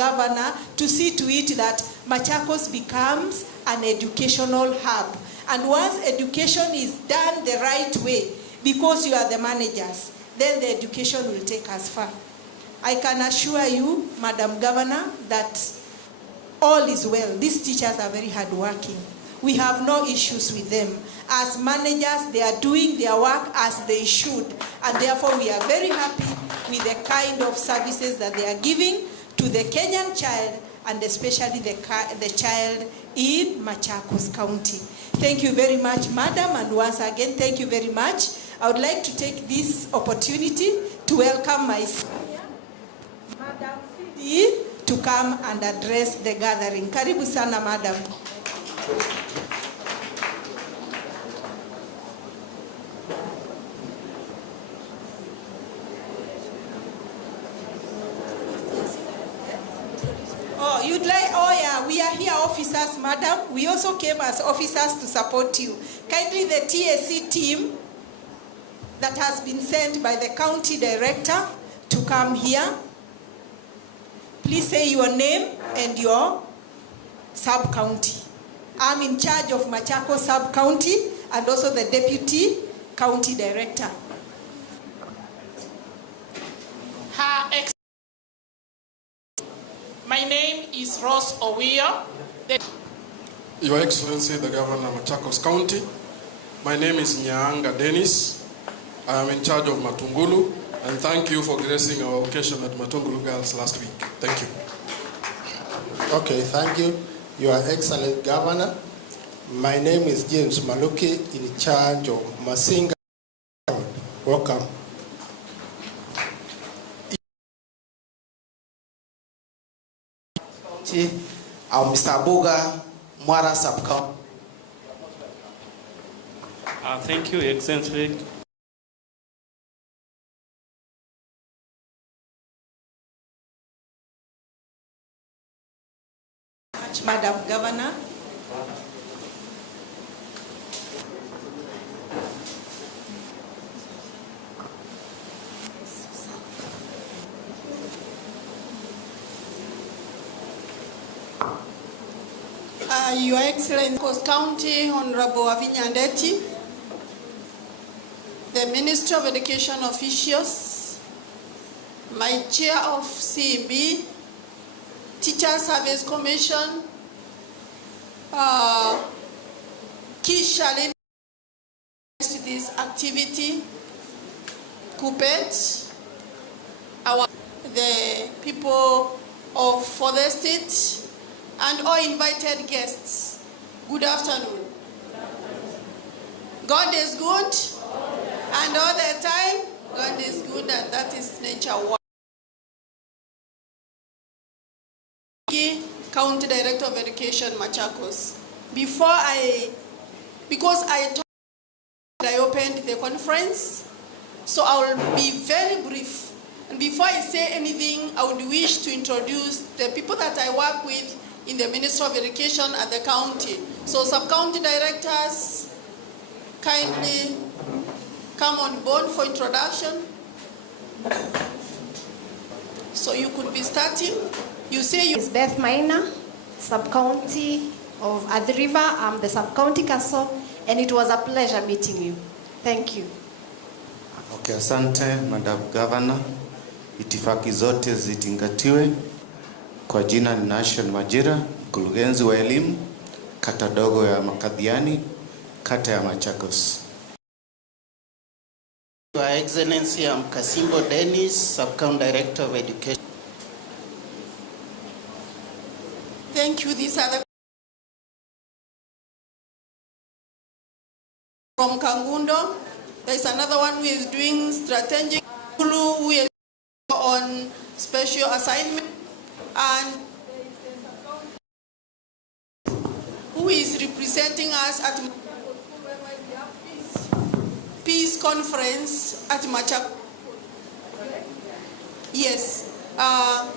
governor to see to it that Machakos becomes an educational hub. And once education is done the right way, because you are the managers, then the education will take us far. I can assure you, Madam Governor, that all is well. These teachers are very hardworking. We have no issues with them. As managers, they are doing their work as they should. And therefore, we are very happy with the kind of services that they are giving to the Kenyan child, and especially the child in Machakos County. Thank you very much, Madam, and once again, thank you very much. I would like to take this opportunity to welcome my senior, Madam CD, to come and address the gathering. Karibu sana, Madam. We are here officers, Madam. We also came as officers to support you. Kindly the TSC team that has been sent by the county director to come here. Please say your name and your sub-county. I'm in charge of Machakos sub-county and also the deputy county director. My name is Ross Owia. Your Excellency, the Governor of Machakos County, my name is Nyaanga Dennis. I am in charge of Matungulu, and thank you for gracing our occasion at Matungulu Girls last week. Thank you. Okay, thank you. Your Excellent Governor, my name is James Maluki, in charge of Masinga. Welcome. Mr. Boga, Mwara Sub-County. Thank you, Excellency. Madam Governor. Your Excellency, Coast County, Honorable Avinya Ndeti, the Minister of Education officials, my chair of CEB, Teacher Service Commission, KESSHA to this activity, KUPET, the people of for the state, and all invited guests. Good afternoon. God is good, and all the time, God is good, and that is nature. County Director of Education, Machakos. Because I opened the conference, so I will be very brief. And before I say anything, I would wish to introduce the people that I work with in the Ministry of Education at the county. So sub-county directors, kindly come on board for introduction. So you could be starting. You say you... It's Beth Maina, sub-county of Athi River. I'm the sub-county council, and it was a pleasure meeting you. Thank you. Okay, asante, Madam Governor. Itifaki zote zingatiwe. Kwa jina ni Nation Majira, mkurugenzi wa elimu, kata dogo ya Makadhiani, kata ya Machakos. Your Excellency, I'm Kasimbo Dennis, Sub-County Director of Education. Thank you. These are the from Kangundo. There's another one who is doing strategic, who is on special assignment, and who is representing us at Peace Conference at Machakos. Yes. I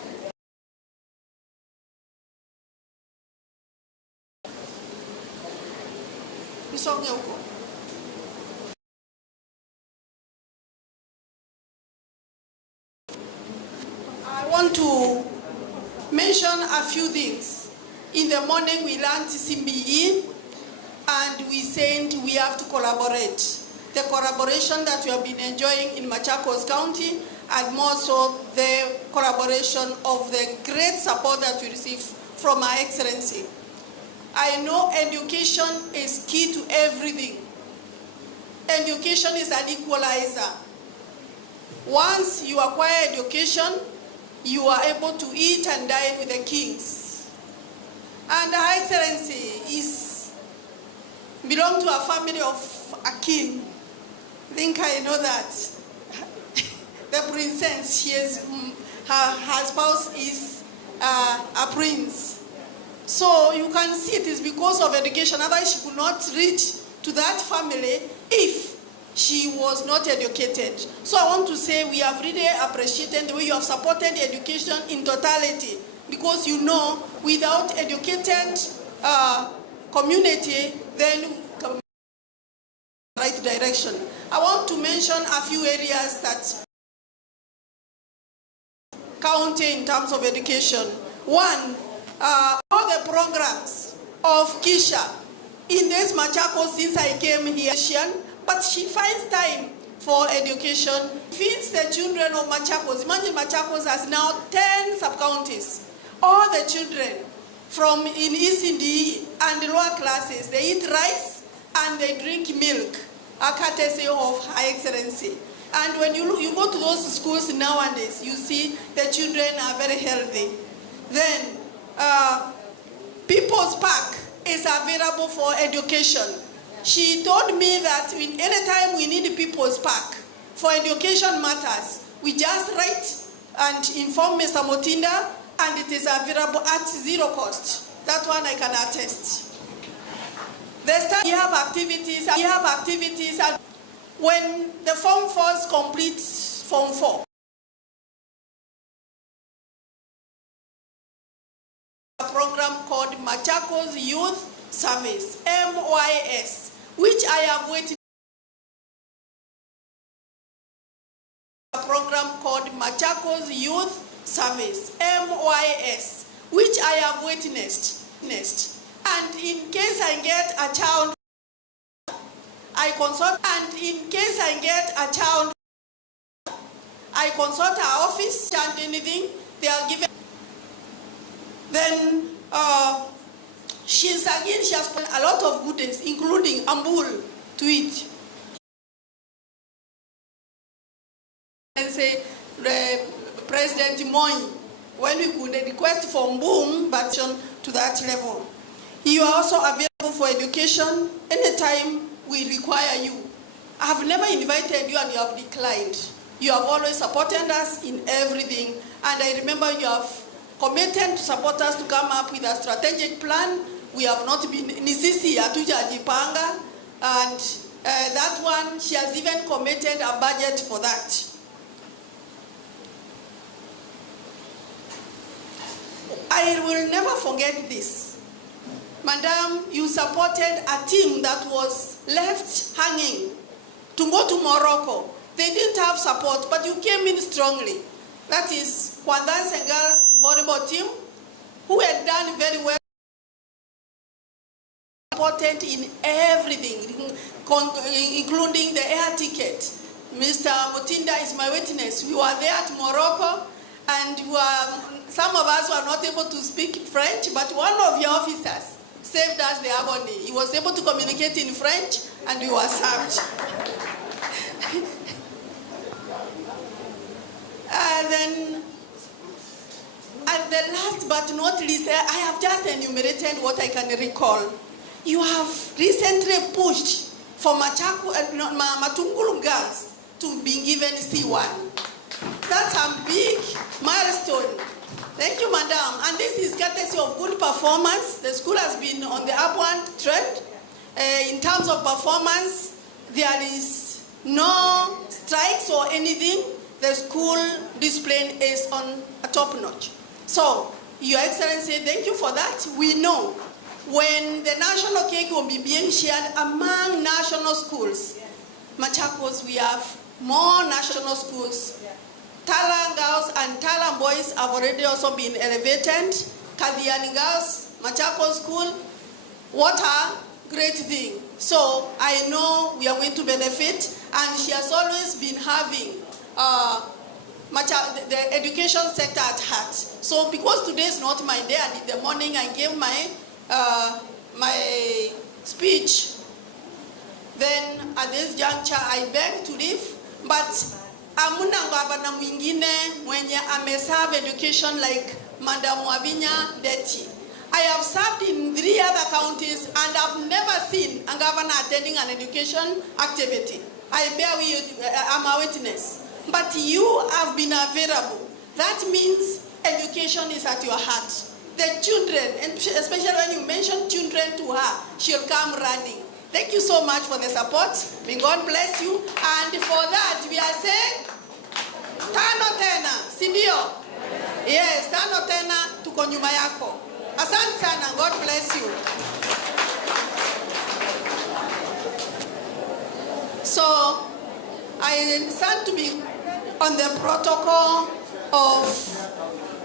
want to mention a few things. In the morning, we learned CBE, and we said we have to collaborate. The collaboration that we have been enjoying in Machakos County, and more so the collaboration of the great support that we receive from Our Excellency. I know education is key to everything. Education is an equalizer. Once you acquire education, you are able to eat and dine with the kings. And Her Excellency belongs to a family of a king. I think I know that. The princess, she is, her spouse is a prince. So you can see it is because of education. Otherwise she could not reach to that family if she was not educated. So I want to say we have really appreciated the way you have supported education in totality, because you know without educated community, then right direction. I want to mention a few areas that count in terms of education. One, all the programs of KESSHA in this Machakos since I came here, but she finds time for education, feeds the children of Machakos. Imagine Machakos has now 10 sub-counties. All the children from in ECD and the lower classes, they eat rice and they drink milk, a courtesy of Her Excellency. And when you go to those schools nowadays, you see the children are very healthy. Then, People's Park is available for education. She told me that anytime we need People's Park for education matters, we just write and inform Mr. Motinda, and it is available at zero cost. That one I can attest. We have activities, and when the Form 4s complete Form 4, a program called Machakos Youth Service, MYS, which I have witnessed. A program called Machakos Youth Service, MYS, which I have witnessed. And in case I get a child, I consult, and in case I get a child, I consult our office, and anything, they are given. Then, she has put a lot of goodies, including ambul to eat. And say, President Moi, when we could request for boom, but to that level. You are also available for education anytime we require you. I have never invited you and you have declined. You have always supported us in everything. And I remember you have committed to support us to come up with a strategic plan. We have not been nisisi atuja jipanga, and that one, she has even committed a budget for that. I will never forget this. Madam, you supported a team that was left hanging to go to Morocco. They didn't have support, but you came in strongly. That is Kwanzaa Senegal's volleyball team, who had done very well, supported in everything, including the air ticket. Mr. Motinda is my witness. We were there at Morocco, and some of us were not able to speak French, but one of your officers saved us the agony. He was able to communicate in French, and we were served. And the last but not least, I have just enumerated what I can recall. You have recently pushed for Matungulu girls to be given C1. That's a big milestone. Thank you, Madam. And this is courtesy of good performance. The school has been on the upward trend. In terms of performance, there is no strikes or anything. The school discipline is on a top notch. So, Your Excellency, thank you for that. We know when the national cake will be being shared among national schools, Machakos, we have more national schools Tala girls and Tala boys have already also been elevated. Kadhiani girls, Machakos School, what a great thing. So I know we are going to benefit, and she has always been having the education sector at heart. So because today is not my day, and in the morning I gave my speech, then at this juncture I beg to leave, but amuna gavana mwingine mwenye ameserve education like Madam Wavinya Deti. I have served in 3 other counties and I've never seen a governor attending an education activity. I'm a witness. But you have been available. That means education is at your heart. The children, and especially when you mention children to her, she'll come running. Thank you so much for the support. May God bless you. And for that, we are saying, tano tena, sindio? Yes, tano tena, tuko nyuma yako. Asante sana, God bless you. So, I stand to be on the protocol of,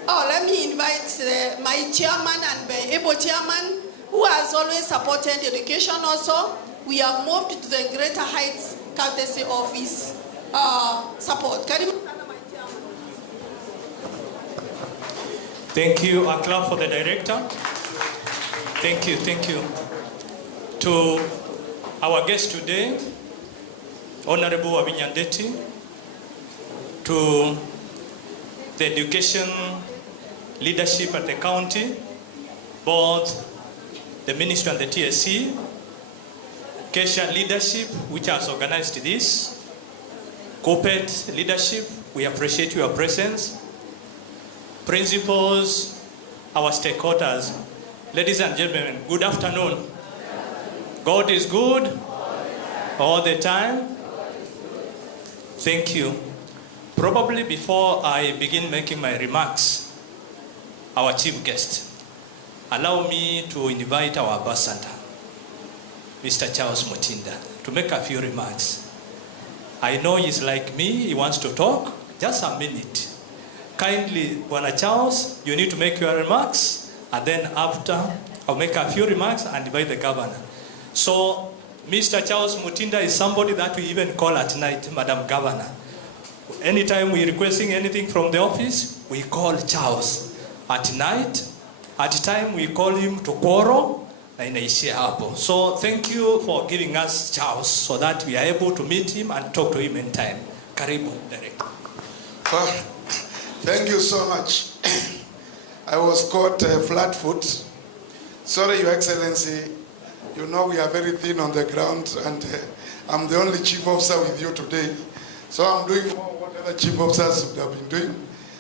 let me invite my chairman and my able chairman, who has always supported education also. We have moved to the greater heights courtesy of his support. Thank you. A clap for the director. Thank you, thank you. To our guest today, Honorable Wavinya Deti, to the education leadership at the county, both the ministry and the TSC, KESSHA leadership, which has organized this, corporate leadership, we appreciate your presence, principals, our stakeholders. Ladies and gentlemen, good afternoon. God is good all the time. Thank you. Probably before I begin making my remarks, our chief guest, allow me to invite our ambassador, Mr. Charles Mutinda, to make a few remarks. I know he's like me, he wants to talk. Just a minute. Kindly, Bwana Charles, you need to make your remarks, and then after, I'll make a few remarks and invite the governor. So, Mr. Charles Mutinda is somebody that we even call at night, Madam Governor. Anytime we're requesting anything from the office, we call Charles. At night, at time we call him to quarrel, and inaishia hapo. So thank you for giving us Charles so that we are able to meet him and talk to him in time. Karibu, Director. Thank you so much. I was caught flat-foot. Sorry, Your Excellency. You know we are very thin on the ground, and I'm the only chief officer with you today. So I'm doing more what other chief officers would have been doing.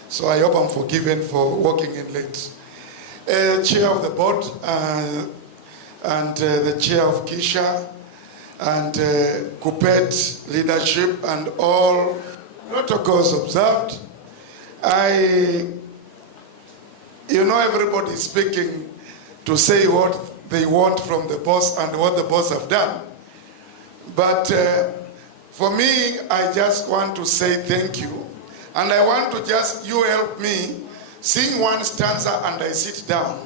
So I hope I'm forgiven for walking in late. Chair of the board and the chair of KESSHA and Kupet leadership and all protocols observed. You know, everybody is speaking to say what they want from the boss and what the boss have done. But for me, I just want to say thank you. And I want to you help me sing one stanza and I sit down.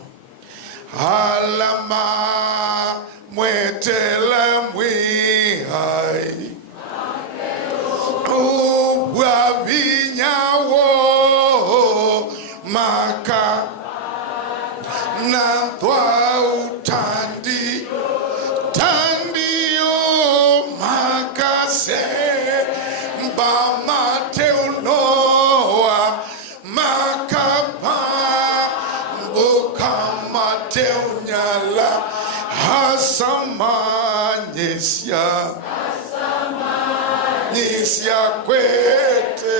Alama mwetela mwihai Wavinyawo maka na twa utandi tandio makase mbamateonoa makapa mbukamateunyala hasamanyesya nisya kwete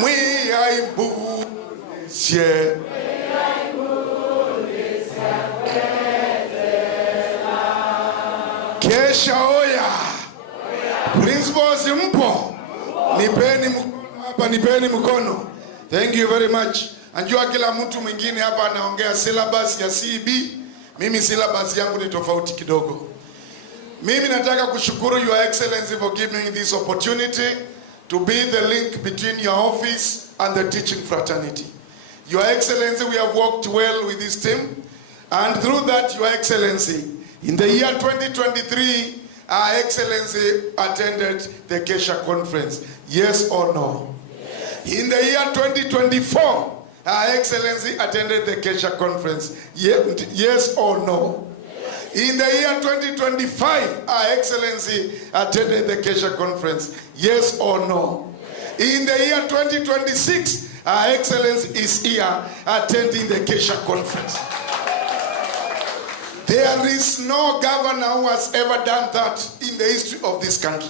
mwiyaibunisye KESSHA oya. Principals mpo. Nipeni mkono hapa, nipeni mkono. Thank you very much. Anjua kila mtu mwingine hapa anaongea syllabus ya CB. Mimi syllabus yangu ni tofauti kidogo. Mimi nataka kushukuru Your Excellency for giving me this opportunity to be the link between your office and the teaching fraternity. Your Excellency, we have worked well with this team, and through that, Your Excellency, in the year 2023, Our Excellency attended the KESSHA conference. Yes or no? Yes. In the year 2024, Our Excellency attended the KESSHA conference. Yes or no? Yes. In the year 2025, Our Excellency attended the KESSHA conference. Yes or no? Yes. In the year 2026, Our Excellency is here attending the KESSHA conference. There is no governor who has ever done that in the history of this country.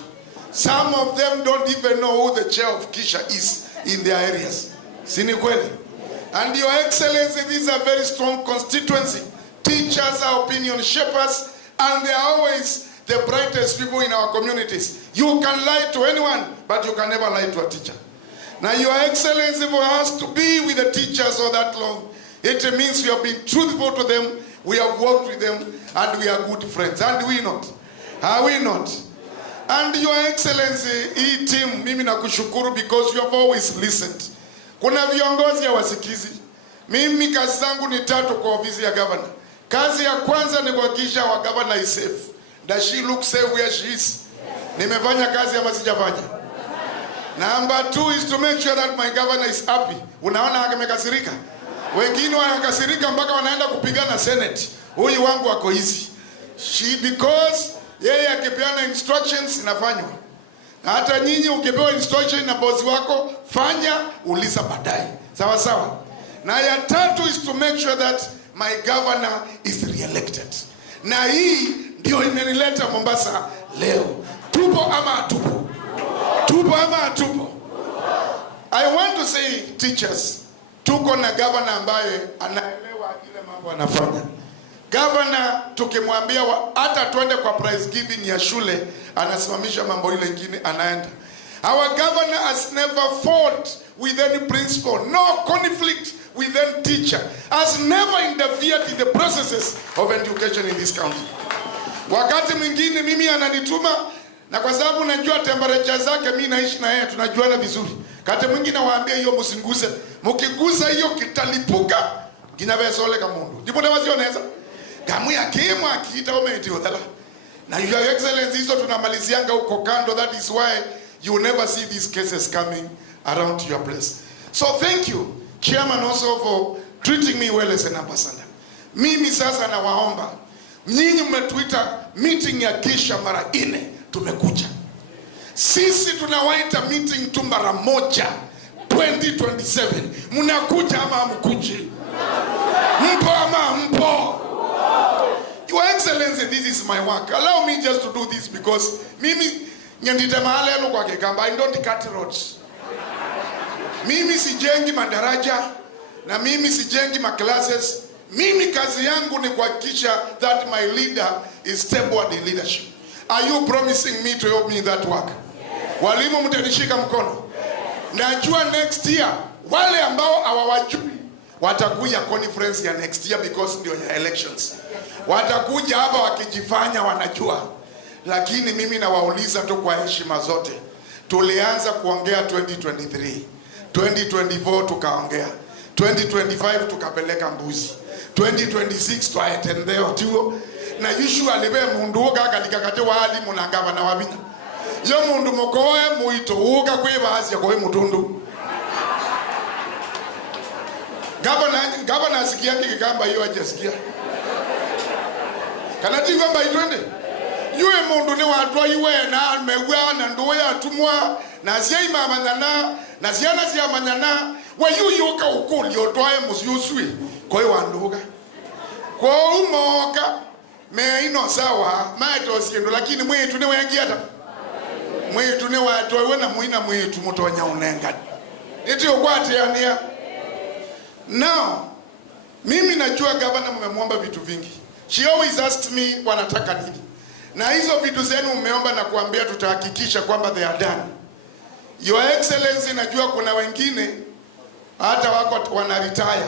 Some of them don't even know who the chair of KESSHA is in their areas. Sini kweli? And Your Excellency, this is a very strong constituency. Teachers are opinion shapers, and they are always the brightest people in our communities. You can lie to anyone, but you can never lie to a teacher. Now, Your Excellency, for us to be with the teachers for that long, it means we have been truthful to them, we have worked with them, and we are good friends. And we not? Are we not? And Your Excellency, hii team, mimi nakushukuru because you have always listened. Kuna viongozi ya wasikizi. Mimi kazi zangu ni 3 kwa ofisi ya governor. Kazi ya kwanza ni kuhakikisha wa governor is safe. Does she look safe where she is? Nimefanya kazi ama sijafanya? Number 2 is to make sure that my governor is happy. Unaona amekasirika? Wengine wanakasirika mpaka wanaenda kupigana Senate. Huyu wangu wako hizi. Because yeye akipeana instructions inafanywa. Na hata nyinyi ukipewa instruction na boss wako, fanya, uliza baadaye. Sawa sawa. Na ya 3 is to make sure that my governor is re-elected. Na hii ndio imenileta Mombasa leo. Tupo ama hatupo? Tupo ama hatupo? I want to say, teachers, tuko na governor ambaye anaelewa ile mambo anafanya. Governor tukimwambia hata twende kwa prize giving ya shule, anasimamisha mambo ile nyingine anaenda. Our governor has never fought with any principal, no conflict with any teacher, has never interfered in the processes of education in this country. Wakati mwingine mimi ananituma, na kwa sababu najua temperature zake, mimi naishi na yeye, tunajuana vizuri. Kati mwingine waambie hiyo msinguse, mkigusa hiyo kitalipuka, kinabesole kama mundu. Ndipo nawazioneza. Kamu ya kemo akiita umeti odala. Na Your Excellency, hizo tunamalizianga huko kando. That is why you never see these cases coming around your place. So thank you, Chairman, also for treating me well as an ambassador. Mimi sasa nawaomba, nyinyi mmetuita meeting ya KESSHA mara 4, tumekuja. Sisi tunawaita meeting tu mara 1, 2027. Mnakuja ama hamkuji? Mpo ama hampo? Your Excellency, this is my work. Allow me just to do this because mimi nyandita mahali yano kwa Kekamba, I don't cut roads. Mimi sijengi madaraja na mimi sijengi classes. Mimi kazi yangu ni kuhakikisha that my leader is stable in leadership. Are you promising me to help me in that work? Yes. Walimu mtanishika mkono? Yes. Najua next year wale ambao hawawajui watakuja conference ya next year because ndio ya elections. Watakuja hapa wakijifanya wanajua. Lakini mimi nawauliza tu kwa heshima zote. Tulianza kuongea 2023. 2024 tukaongea. 2025 tukapeleka mbuzi. 2026 twaetendea tuo. Na usually we mundu kakalika kate wali munangaba na wabina. Yo mundu mokoe muito uka kwebazi ya koe mutundu. Governor asikia kikamba hiyo ajasikia. Kanati kwamba itwende. Yue mundu ni watwa iwe na mewa na ndoya atumwa na zia imamanyana na zia na zia manyana we yu yoka ukuli otwae musiyusui koi wanduga. Kwa umoka me ino sawa maito siendo lakini mwetu ni wengi hata. Mwetu ni watwa iwe na muina mwetu mutonya unenga. Iti ukwati ya now, mimi najua governor mmemwomba vitu vingi. She always asked me wanataka nini. Na hizo vitu zenu mmeomba na kuambia tutahakikisha kwamba they are done. Your Excellency, najua kuna wengine hata wako wana retire.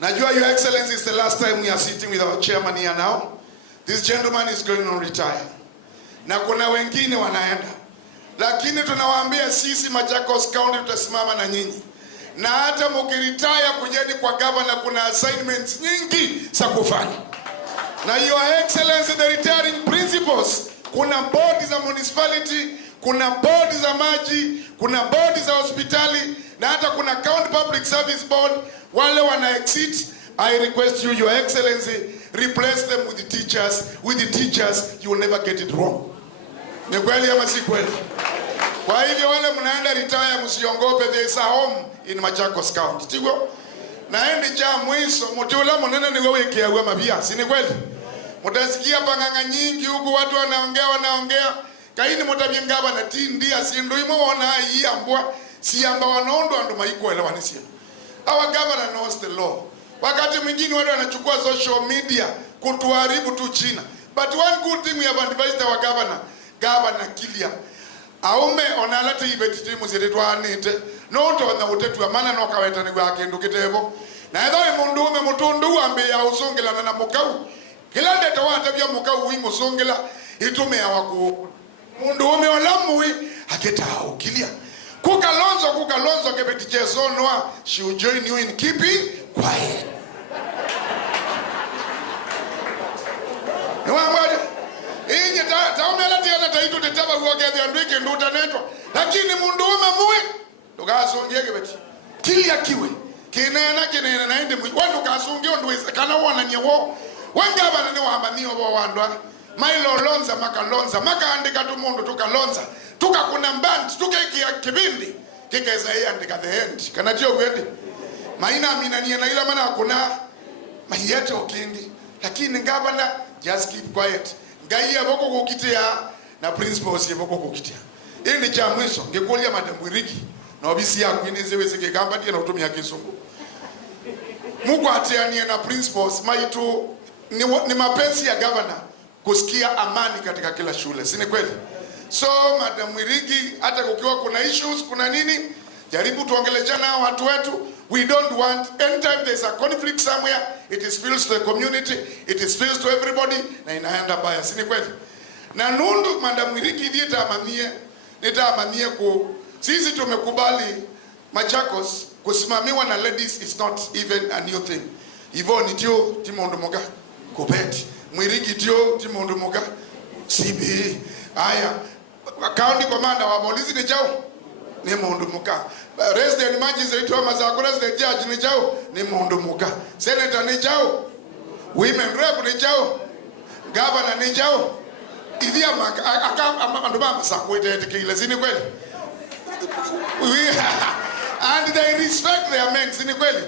Najua Your Excellency, is the last time we are sitting with our chairman here now. This gentleman is going on retire. Na kuna wengine wanaenda. lakini tunawaambia sisi Machakos County tutasimama na nyinyi. Na hata mkiritaya kujeni kwa governor, kuna assignments nyingi za kufanya. Na Your Excellency, the retiring principals, kuna bodi za municipality, kuna bodi za maji, kuna bodi za hospitali, na hata kuna county public service board. Wale wana exit, I request you, Your Excellency, replace them with the teachers. With the teachers, you will never get it wrong. Ni kweli ama si kweli? Kwa hivyo wale mnaenda retire, msiongope, there is a home in Machakos County. Tigo? Naendi cha mwiso, mutiula mnene ni wewe kiawe mabia. Si ni kweli? Mutasikia panganga nyingi huku watu wanaongea. Kaini mutabyengaba na tindia sindu imo wana hii ambwa siamba wanondo ando maiko elewanisia. Our governor knows the law. Wakati mwingine watu wanachukua social media kutuharibu tu China. But one good thing we have advised our governor Kilia. Aume onalata ibetiti muziretwa anite. No to na utetu amana no kaweta ni gwake ndukitebo. Na edho mundu ume mutundu ambe ya usongela na mukau. Kila ndeto watabia mukau wi musongela itume ya waku. Mundu ume olamui aketao Kilia. Kukalonzo kebetiche sonwa, she will join you in keeping quiet. Nwambaje? Inye taumela tiana taitu tetaba kuwagezi andwike nduta neto. Lakini mundu ume muwe. Tukasungie kebeti. Kilia kiwe. Kinena na ende mwi. Wandu kasungie onduweze. Kana wana nyewo. Wangaba nani wahamaniyo wa wandwa. Mailo lonza maka andika tu mundu tukalonza. Tuka kuna mband, tuka ikia kibindi. Kika eza hii andika the end. Kana tiyo uwede. Maina aminania na ila mana kuna mahiyete okindi. Lakini ngabana, just keep quiet. Ngai ya boko kukitia na principles ya boko kukitia. Hii ni cha mwisho. Ngekulia Madam Wirigi. Na obisi ya kuinizewe zike kambati na utumi ya kisungu. Mungu atiania na principles. Maitu ni mapenzi ya governor kusikia amani katika kila shule. Sini kweli? So Madam Wirigi, hata kukiwa kuna issues, kuna nini, jaribu tuongeleshana watu wetu. We don't want, anytime there's a conflict somewhere, it is spills to the community, it is spills to everybody, na inaenda baya. Sini kweli? Na nundu Madam Wirigi nitaamanie sisi tumekubali Machakos kusimamiwa na ladies is not even a new thing. Hivyo ni tio Timondo Moga kubeti. Mwirigi tio Timondo Moga CB. Aya, county commander wa polisi ni chao ni Mundu Muka. Resident magistrate wa Mazako, resident judge ni chao ni Mundu Muka. Senator ni chao. Women rep ni chao. Governor ni chao. Idhia anduma Mazako ite sini kweli. And they respect their men, sini kweli.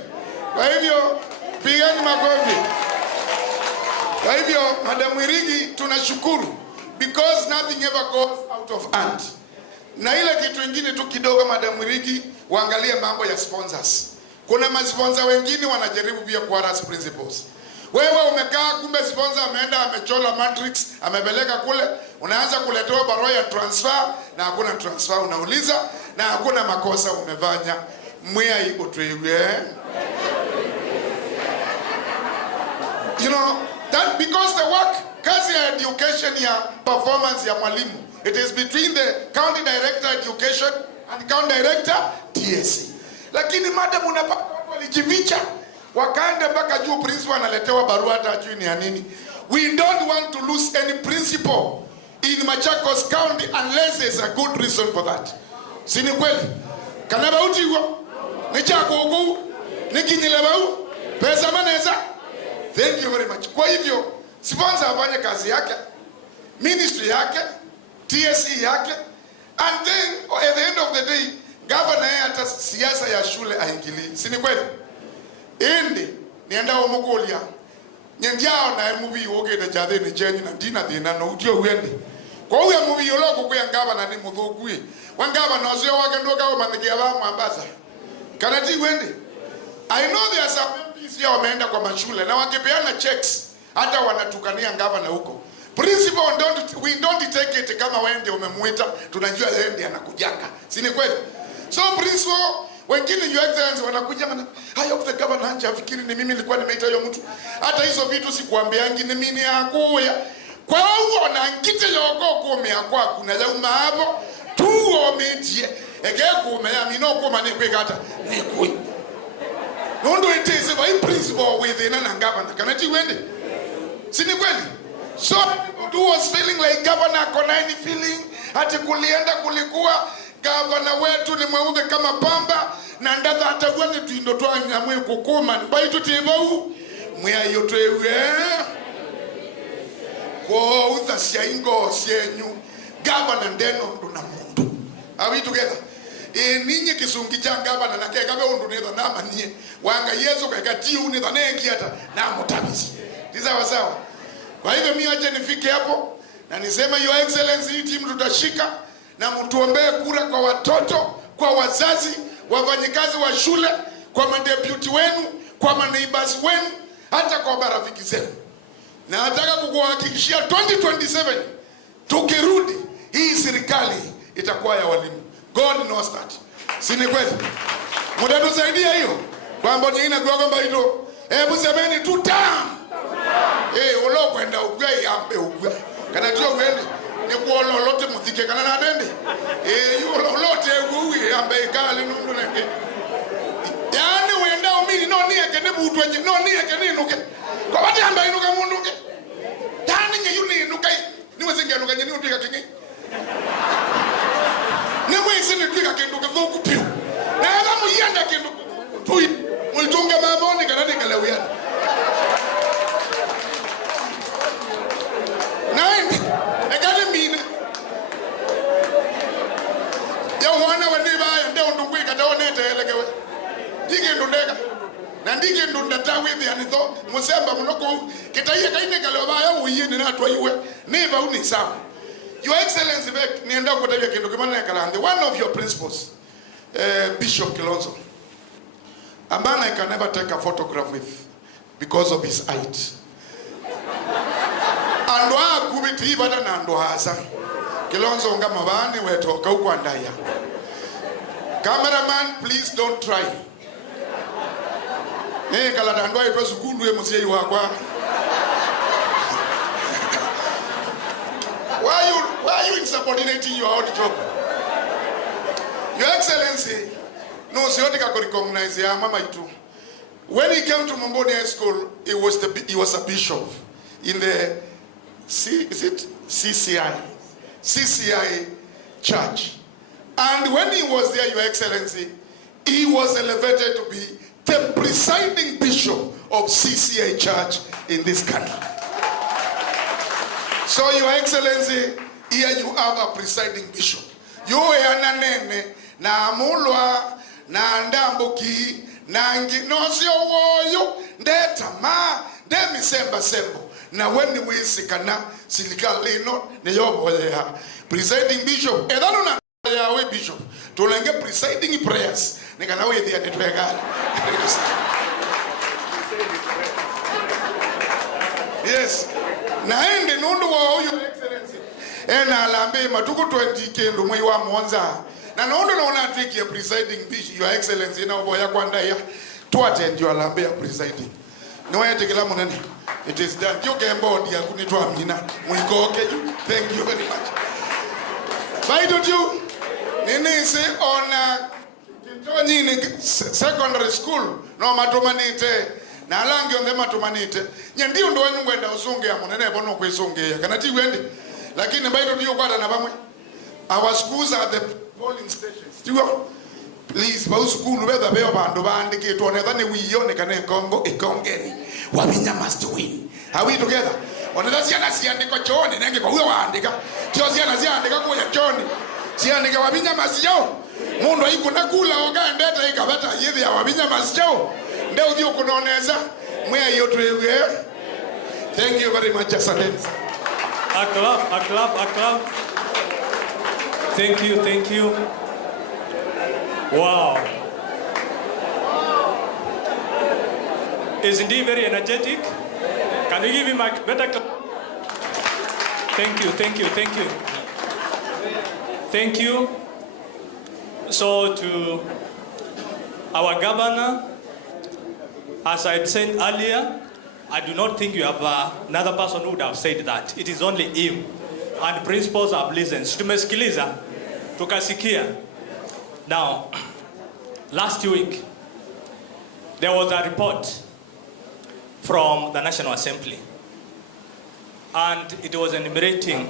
Kwa hivyo pigani makofi. Kwa hivyo Madam Wirigi tunashukuru. Because nothing ever goes out of hand. Na ile kitu ingine tu kidogo Madam Wirigi, waangalie mambo ya sponsors. Kuna masponsor wengine wanajaribu pia kuharass principals. Wewe umekaa kumbe sponsor ameenda amechola matrix, amepeleka kule, unaanza kuletewa barua ya transfer na hakuna transfer, unauliza na hakuna makosa umefanya. Mwea iko tuiwe. You know, that because the work kazi ya education ya performance ya mwalimu, it is between the county director education and county director TSC. Lakini madam unapata watu walijivicha wakaenda mpaka juu principal analetewa barua hata juu ni ya nini. We don't want to lose any principal in Machakos County unless there's a good reason for that. Sini kweli? Kanaba utiwa? Ni chako huku? Ni kinyilebau? Pesa maneza? Thank you very much. Kwa hivyo sponsor afanye kazi yake, ministry yake, TSC yake, and then at the end of the day, governor hata siasa ya shule aingili. Sini kweli? Indi, nienda omukolia. Nyendiao na emubi oge de jade ni jenyi na dina dina no utio uende. Kwa uya mubi yoloko kuya governor ni muthokui. Wan governor osio wake ndoka o mandikia ba mwambaza. Kanati uende. I know there are some MPs here wameenda kwa mashule na wakipeana checks hata wanatukania governor huko. Principal we don't take it kama wende umemuita tunajua yeye ndiye anakujanga. Si ni kweli? So principal wengine Your Excellency wanakuja I hope the governor hajafikiri ni mimi nilikuwa nimeita hiyo mtu. Hata hizo vitu sikuambiangi ni mimi akuya. Kwa hiyo na ngite yoko kumea kwa kuna lauma hapo tu nuo metie ege ko me ya mi no ko ma ne kwekata ne ko nondo it is by principle within an governor kana ti wende sini kweli so who was feeling like governor kona any feeling ati kulienda kulikuwa governor wetu ni mweupe kama pamba na ndadha atagwa ni tuindo twa nyamwe kukuma bai tutivau mwa yotwewe ko uthasia ingo sienyu governor ndeno ndo na mundu are we together ninyi kisungi cha governor na kega be undu netha na manie wanga Yesu kagati uni tha nengiata na mutabisi ndiza sawa. Kwa hivyo mimi acha nifike hapo na nisema your excellency, hii timu tutashika na mtuombee kura kwa watoto, kwa wazazi, wafanyikazi wa shule, kwa madeputy wenu, kwa maneighbors wenu, hata kwa marafiki zenu. Na nataka kukuhakikishia 2027 tukirudi hii serikali itakuwa ya walimu. God knows that. Si ni kweli? Mtatusaidia hiyo? Kwamba nyingine kwa kwamba hilo hebu semeni tutam. Ulo kwenda ugwe ambe ugwe. Kana tio wende ni kuolo lote muthike kana na dende. Ulo lote uwe ambe kale nundu nenge. Yani wenda omini no ni eke ne butu enye no ni eke ni nuke. Kwa wati ambe inuka mundu ke. Yani nye yuni inuka ni wezinge inuka nye ni upika kingi. Ni mwezi ni twika kinduka dhuku piu. Na yaga muyenda kinduka tui. Mwitunga maboni kana ni kalewiyana. Nine, egani mine. Ya wana wadiba ya ndeo ndungui kata onete elekewe. Dike ndundeka. Na ndike ndundata withi anitho. Musemba munoko kitaiye kaine kalewa ya uye ni natwa iwe. Neba uni sawa. Your Excellency, nienda kutajia kindu kimana ya kalande. One of your principals, Bishop Kilonzo, a man I can never take a photograph with because of his height. Andoa kubiti ibada na andoa hasa. Kilonzo nga mabani wetoka huko andaya. Cameraman, please don't try. Kala andoa ito sukundu ye musiye yuwa. Why are you insubordinating your own job? Your Excellency, no siotika ko recognize ya mama itu. When he came to Momboni High School, he was a bishop in the CCI church. And when he was there, Your Excellency, he was elevated to be the presiding bishop of CCI church in this country. So, Your Excellency, here you have a presiding bishop. You are nene na mulwa na ndambuki na nginosio woyo ndeta ma ndemi sembo na weni wisikana silikalino ne yobo ya presiding bishop edano na ya we bishop tulenge presiding prayers nikana we dia netwega. Yes. Na ende nundu wa Your Excellency ena alambe matuku 20 kendo mwe wa Monza na nundu na unatiki ya presiding bishop Your Excellency na oboya kwanda ya to attend your alambe ya presiding no ya tekela munene. It is done. You can board ya kunitwa mina muikoke you. Thank you very much. Why don't you nini say on Kintonyi secondary school no matumanite na langi on the matumanite ndio ndo wenu ngwenda usunge ya munene bono kwesunge ya kanati wende lakini baito ndio kwada na bamwe our schools are the polling stations tiwo please ba school whether be bandu bandike to ne thane wiyone kana Kongo ekongeni wabinya must win. Are we together? Onela siana siandika choni nenge kwa huyo waandika tio siana siandika kwa choni siandika wabinya must yo mundu aikuna kula ogandeta ikabata yithi ya wabinya must yo ndio uthio kunoneza mwe yotwewe. Thank you very much, Asante. A clap. Thank you. Wow. Is indeed very energetic. Can you give him a better clap? Thank you. So to our governor, as I said earlier, I do not think you have another person who would have said that. It is only him. And principals have listened. Tumesikiliza. Tukasikia. Now, last week, there was a report from the National Assembly, and it was enumerating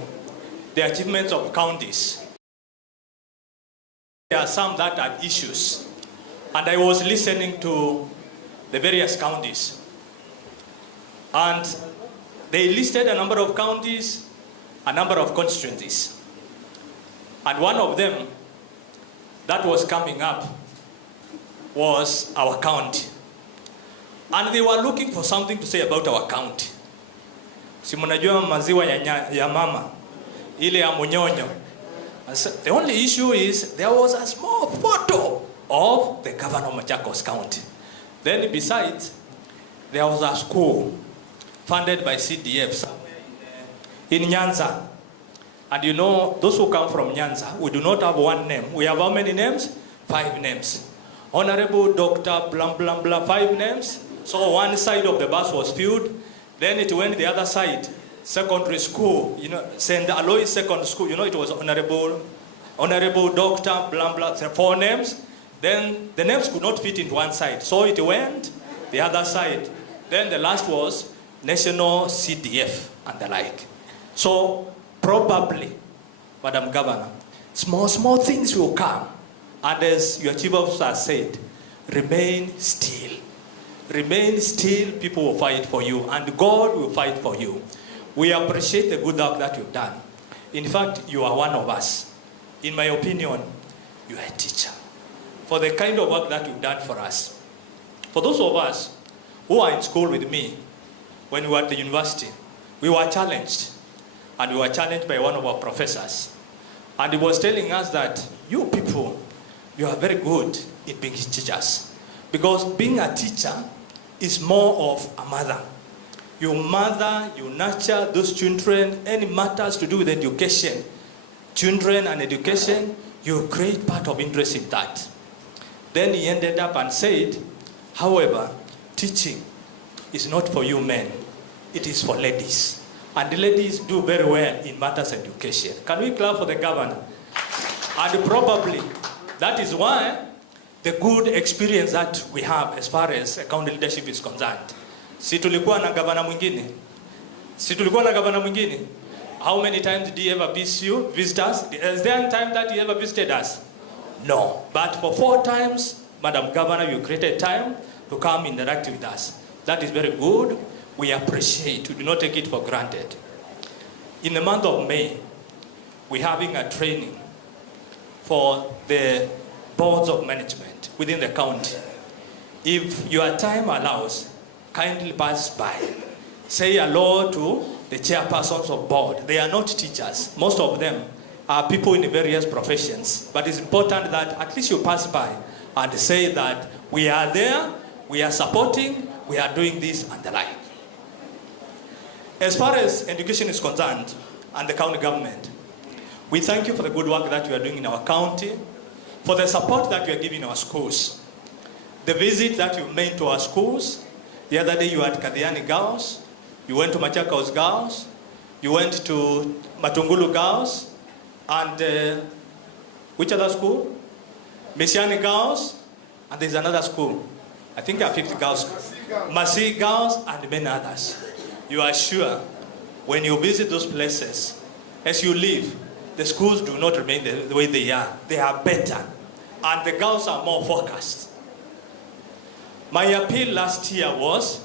the achievements of counties. There are some that had issues, and I was listening to the various counties, and they listed a number of counties, a number of constituencies, and one of them that was coming up was our county. And they were looking for something to say about our county. Si mnajua maziwa ya mama, ile ya munyonyo. The only issue is there was a small photo of the governor of Machakos County. Then besides, there was a school funded by CDF somewhere in Nyanza. And you know, those who come from Nyanza, we do not have one name. We have how many names? 5 names. Honorable Dr. Blam Blam Blam, 5 names. So one side of the bus was filled. Then it went the other side. Secondary school, you know, St. Alois Secondary School, you know, it was Honorable Dr. Blam Blam, 4 names. Then the names could not fit into one side. So it went the other side. Then the last was National CDF and the like. So probably, Madam Governor, small things will come. And as your chief officer said, remain still. Remain still, people will fight for you, and God will fight for you. We appreciate the good work that you've done. In fact, you are one of us. In my opinion, you are a teacher. For the kind of work that you've done for us. For those of us who are in school with me, when we were at the university, we were challenged. And we were challenged by one of our professors. And he was telling us that, you people, you are very good in being teachers. Because being a teacher is more of a mother. You mother, you nurture those children, any matters to do with education, children and education, you create part of interest in that. Then he ended up and said, however, teaching is not for you men, it is for ladies. And the ladies do very well in matters of education. Can we clap for the governor? And probably that is why the good experience that we have as far as county leadership is concerned. Si tulikuwa na governor mwingine? Si tulikuwa na governor mwingine? How many times did he ever visit us? Is there any time that he ever visited us? No. But for 4 times, Madam Governor, you created time to come interact with us. That is very good. We appreciate, we do not take it for granted. In the month of May, we're having a training for the boards of management within the county. If your time allows, kindly pass by. Say hello to the chairpersons of board. They are not teachers. Most of them are people in various professions. But it's important that at least you pass by and say that we are there, we are supporting, we are doing this and the like. As far as education is concerned, and the county government, we thank you for the good work that you are doing in our county, for the support that you are giving our schools. The visit that you made to our schools, the other day you were at Kadhiani Girls, you went to Machakos Girls, you went to Matungulu Girls, and which other school? Mesiani Girls, and there's another school. I think there are 50 girls. Masi Girls, and many others. You are sure when you visit those places, as you leave, the schools do not remain the way they are. They are better. And the girls are more focused. My appeal last year was,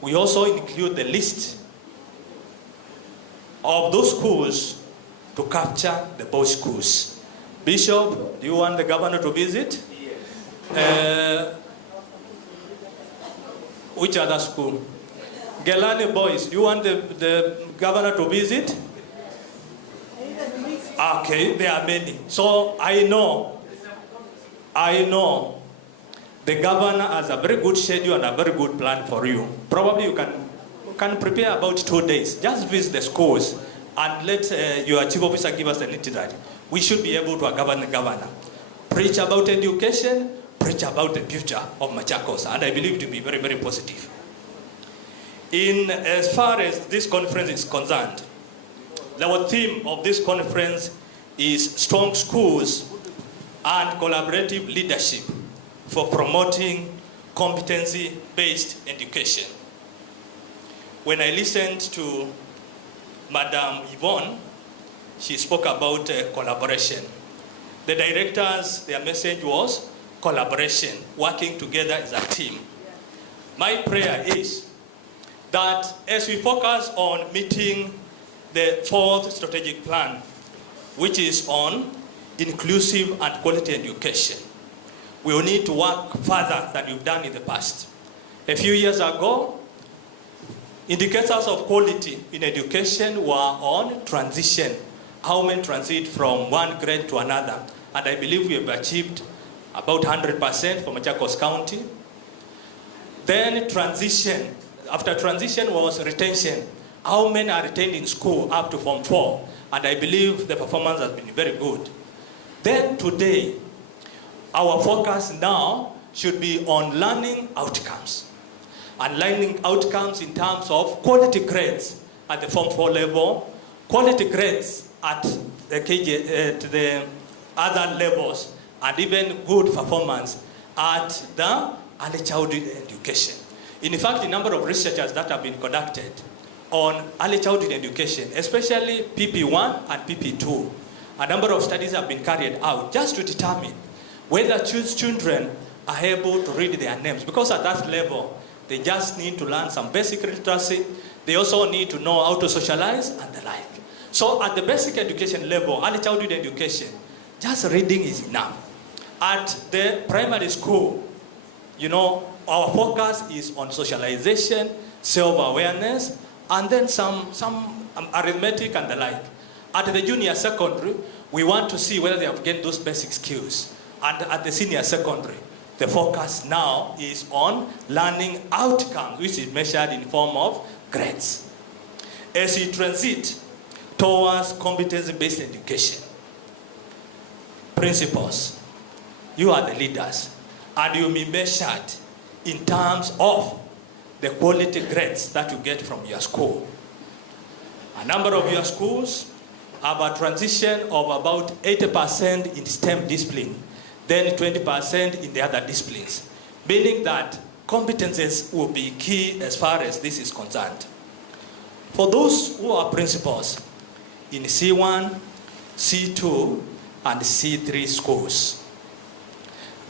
we also include the list of those schools to capture the boys' schools. Bishop, do you want the governor to visit? Yes. Which other school? Gelani boys, do you want the governor to visit? Okay, there are many. So I know the governor has a very good schedule and a very good plan for you. Probably you can prepare about 2 days. Just visit the schools and let your chief officer give us an itinerary. We should be able to govern the governor. Preach about education, preach about the future of Machakos, and I believe to be very, very positive. As far as this conference is concerned, the theme of this conference is strong schools and collaborative leadership for promoting competency-based education. When I listened to Madam Yvonne, she spoke about collaboration. The directors, their message was collaboration, working together as a team. My prayer is that as we focus on meeting the 4th strategic plan, which is on inclusive and quality education, we will need to work further than we've done in the past. A few years ago, indicators of quality in education were on transition, how men transit from one grade to another. And I believe we have achieved about 100% for Machakos County. Then transition, after transition was retention, how many are retained in school up to Form 4. And I believe the performance has been very good. Then today, our focus now should be on learning outcomes. And learning outcomes in terms of quality grades at the Form 4 level, quality grades at the KG, the other levels, and even good performance at the early childhood education. In fact, a number of researches that have been conducted on early childhood education, especially PP1 and PP2, a number of studies have been carried out just to determine whether children are able to read their names. Because at that level, they just need to learn some basic literacy. They also need to know how to socialize and the like. So at the basic education level, early childhood education, just reading is enough. At the primary school, you know, our focus is on socialization, self-awareness, and then some arithmetic and the like. At the junior secondary, we want to see whether they have gained those basic skills. And at the senior secondary, the focus now is on learning outcomes, which is measured in form of grades. As you transit towards competency-based education, principals, you are the leaders, and you will be measured in terms of the quality grades that you get from your school. A number of your schools have a transition of about 80% in STEM discipline, then 20% in the other disciplines, meaning that competences will be key as far as this is concerned. For those who are principals in C1, C2, and C3 schools,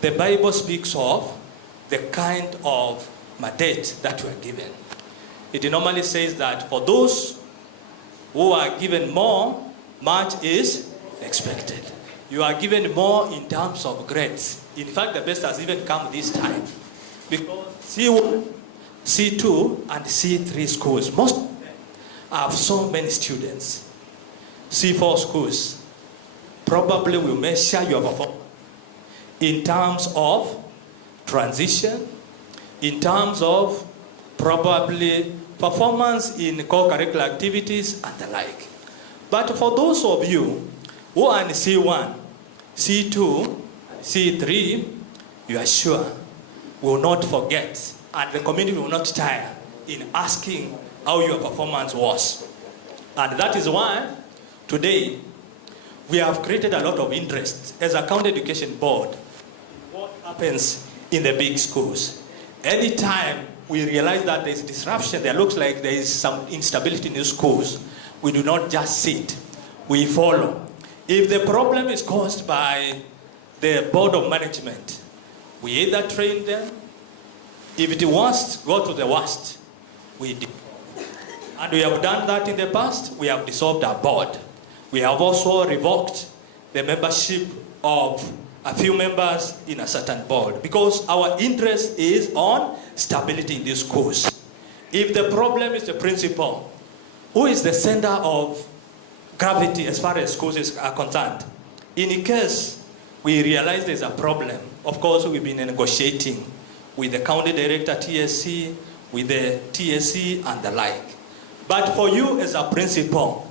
the Bible speaks of the kind of mandate that you are given. It normally says that for those who are given more, much is expected. You are given more in terms of grades. In fact, the best has even come this time. Because C1, C2, and C3 schools, most of them have so many students. C4 schools probably will measure your performance in terms of transition, in terms of probably performance in co-curricular activities and the like. But for those of you who are in C1, C2, C3, you are sure will not forget, and the community will not tire in asking how your performance was. And that is why today we have created a lot of interest as a county education board in what happens in the big schools. Anytime we realize that there is disruption, there looks like there is some instability in the schools, we do not just sit, we follow. If the problem is caused by the board of management, we either train them. If it worst, go to the worst. We do. And we have done that in the past. We have dissolved our board. We have also revoked the membership of a few members in a certain board because our interest is on stability in these schools. If the problem is the principal, who is the center of gravity as far as schools are concerned? In case we realize there's a problem, of course we've been negotiating with the county director TSC, with the TSC and the like. But for you as a principal,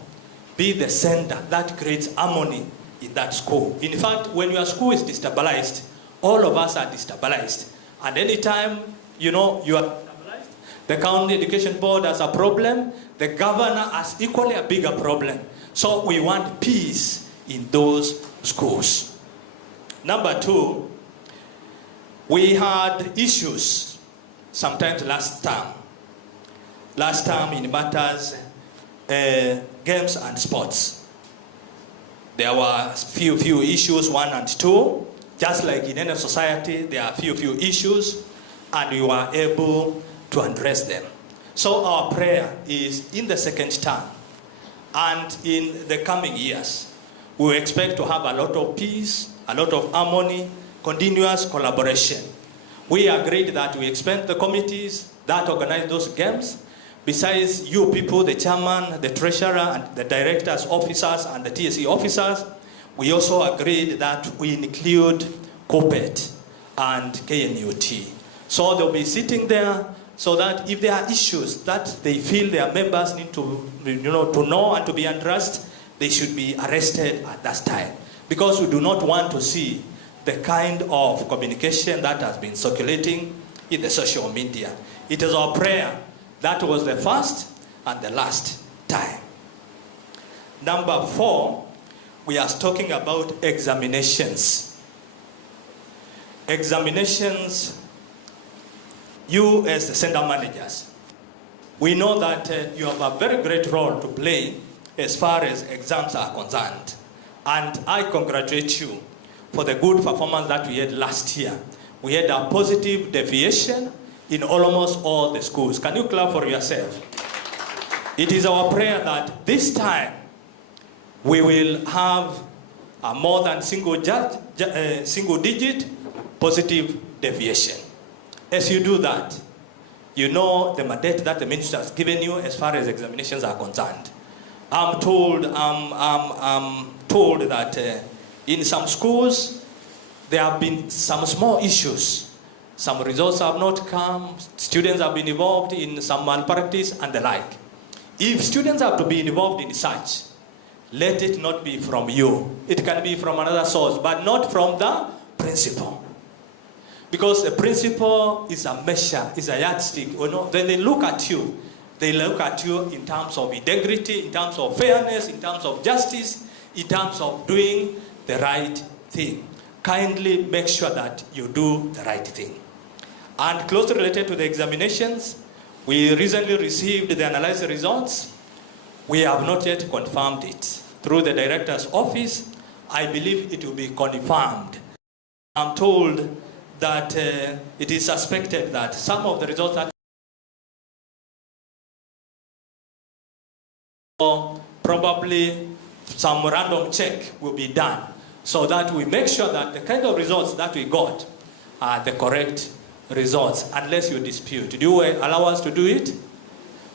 be the center that creates harmony in that school. In fact, when your school is destabilized, all of us are destabilized. And anytime, you know, you are destabilized, the county education board has a problem, the governor has equally a bigger problem. So we want peace in those schools. Number two, we had issues sometimes last term in matters games and sports. There were few issues, 1 and 2. Just like in any society, there are few issues, and we were able to address them. So our prayer is in the second term and in the coming years, we expect to have a lot of peace, a lot of harmony, continuous collaboration. We agreed that we expect the committees that organize those games, besides you people, the chairman, the treasurer, and the directors, officers, and the TSE officers, we also agreed that we include COPET and KNUT. So they'll be sitting there so that if there are issues that they feel their members need to know and to be addressed, they should be arrested at that time. Because we do not want to see the kind of communication that has been circulating in the social media. It is our prayer that was the first and the last time. Number 4, we are talking about examinations. Examinations, you as the center managers, we know that you have a very great role to play as far as exams are concerned. And I congratulate you for the good performance that we had last year. We had a positive deviation in almost all the schools. Can you clap for yourself? It is our prayer that this time we will have a more than single digit positive deviation. As you do that, you know the mandate that the minister has given you as far as examinations are concerned. I'm told that in some schools there have been some small issues. Some results have not come, students have been involved in some malpractice and the like. If students have to be involved in such, let it not be from you. It can be from another source, but not from the principal. Because the principal is a measure, is a yardstick. When they look at you, they look at you in terms of integrity, in terms of fairness, in terms of justice, in terms of doing the right thing. Kindly make sure that you do the right thing. And closely related to the examinations, we recently received the analysis results. We have not yet confirmed it. Through the director's office, I believe it will be confirmed. I'm told that it is suspected that some of the results that probably some random check will be done so that we make sure that the kind of results that we got are the correct results, unless you dispute. Do you allow us to do it?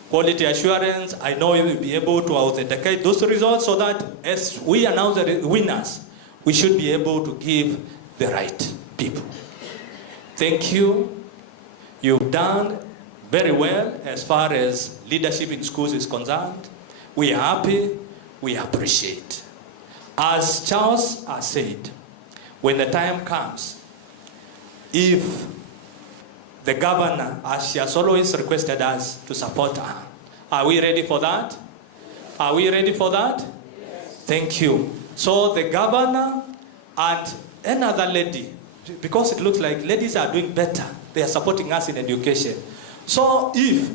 Quality assurance, I know you will be able to authenticate those results so that as we announce the winners, we should be able to give the right people. Thank you. You've done very well as far as leadership in schools is concerned. We are happy, we appreciate. As Charles has said, when the time comes, if the governor, as she has always requested us to support her, are we ready for that? Are we ready for that? Yes. Thank you. So the governor and another lady, because it looks like ladies are doing better, they are supporting us in education. So if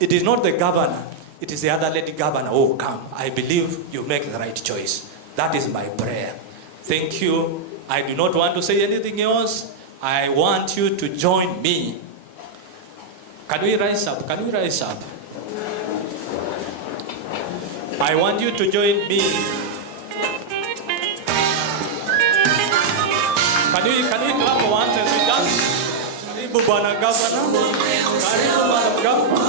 it is not the governor, it is the other lady governor who will come, I believe you make the right choice. That is my prayer. Thank you. I do not want to say anything else. I want you to join me. Can we rise up? Can we rise up? I want you to join me. Can we clap for once as we dance? Karibu Bwana Governor. Karibu Madam Governor.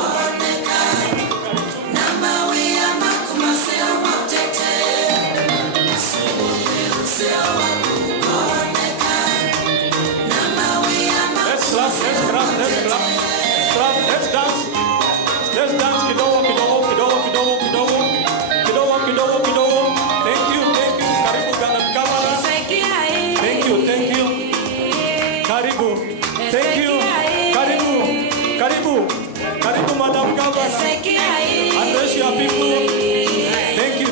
Let's clap, let's clap, let's clap. Let's dance. Let's dance. Kidogo, kidogo, kidogo, kidogo, kidogo. Kidogo, kidogo, kidogo. Thank you, thank you. Karibu Governor. Thank you, thank you. Karibu. Thank you. Karibu. Karibu. Karibu, Madam Governor. Address your people. Thank you.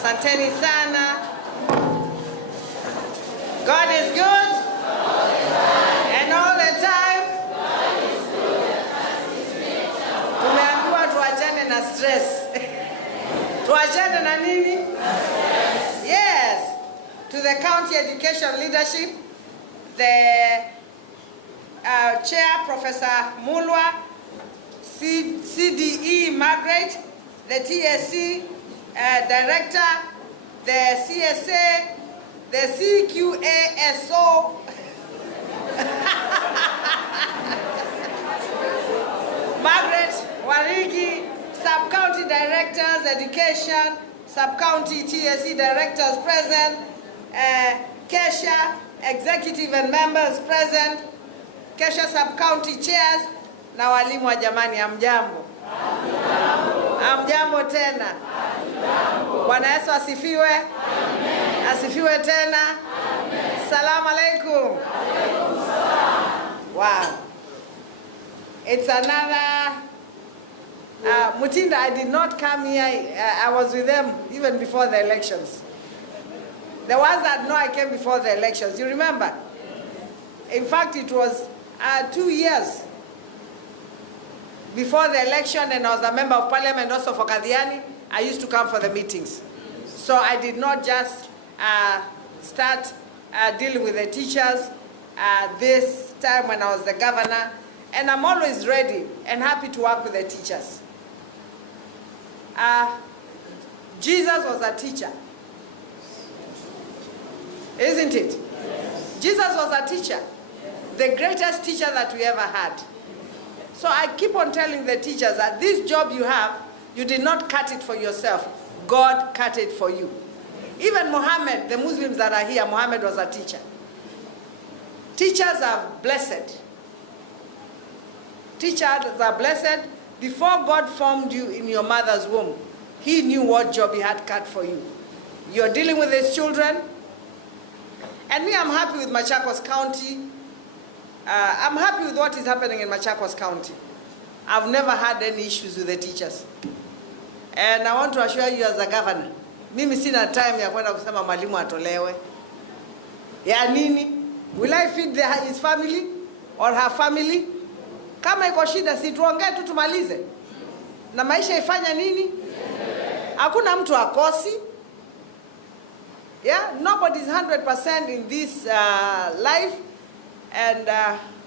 Asanteni sana. God is good. And all the time. Tumeambiwa tuachane na stress. Tuachane na nini? Yes. To the county education leadership, the chair, Professor Mulwa, CDE Margaret, the TSC director, the CSA, the CQASO, Margaret Warigi, sub-county directors, education, sub-county TSC directors present, KESHA executive and members present, KESHA sub-county chairs, na walimu wa jamani, hamjambo? Hamjambo tena? Bwana Yesu asifiwe. Asifiwe tena. Salamu alaikum. Wow. It's another Mutinda, I did not come here. I was with them even before the elections. The ones that know I came before the elections, you remember? In fact, it was 2 years before the election, and I was a member of parliament also for Kadhiani. I used to come for the meetings. So I did not just start dealing with the teachers this time when I was the governor. And I'm always ready and happy to work with the teachers. Jesus was a teacher. Isn't it? Yes. Jesus was a teacher. The greatest teacher that we ever had. So I keep on telling the teachers that this job you have, you did not cut it for yourself. God cut it for you. Even Muhammad, the Muslims that are here, Muhammad was a teacher. Teachers are blessed. Teachers are blessed. Before God formed you in your mother's womb, He knew what job He had cut for you. You're dealing with His children. And me, I'm happy with Machakos County. I'm happy with what is happening in Machakos County. I've never had any issues with the teachers. And I want to assure you as a governor, mimi sina time ya kwenda kusema mwalimu atolewe. Ya nini? Will I feed his family or her family? Kama iko shida si tuongee tu tumalize. Na maisha ifanya nini? Hakuna mtu akosi. Yeah, nobody's 100% in this life. And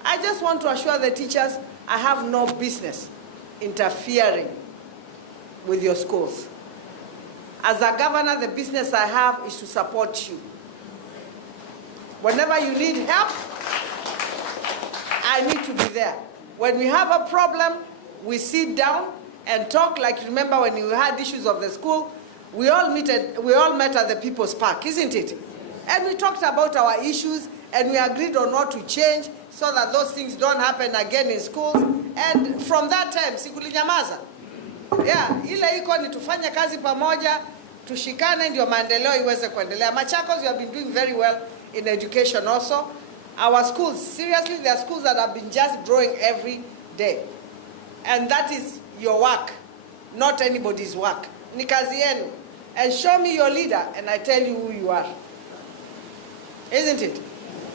I just want to assure the teachers, I have no business interfering with your schools. As a governor, the business I have is to support you. Whenever you need help, I need to be there. When we have a problem, we sit down and talk. Like, remember when you had issues of the school, we all met at the People's Park, isn't it? And we talked about our issues, and we agreed on what to change so that those things don't happen again in schools. And from that time, sikulinyamaza. Yeah, ile iko ni tufanye kazi pamoja, tushikane ndio maendeleo iweze kuendelea. Machakos, we have been doing very well in education also. Our schools, seriously, there are schools that have been just growing every day. And that is your work, not anybody's work. Ni kazi yenu. And show me your leader, and I tell you who you are. Isn't it?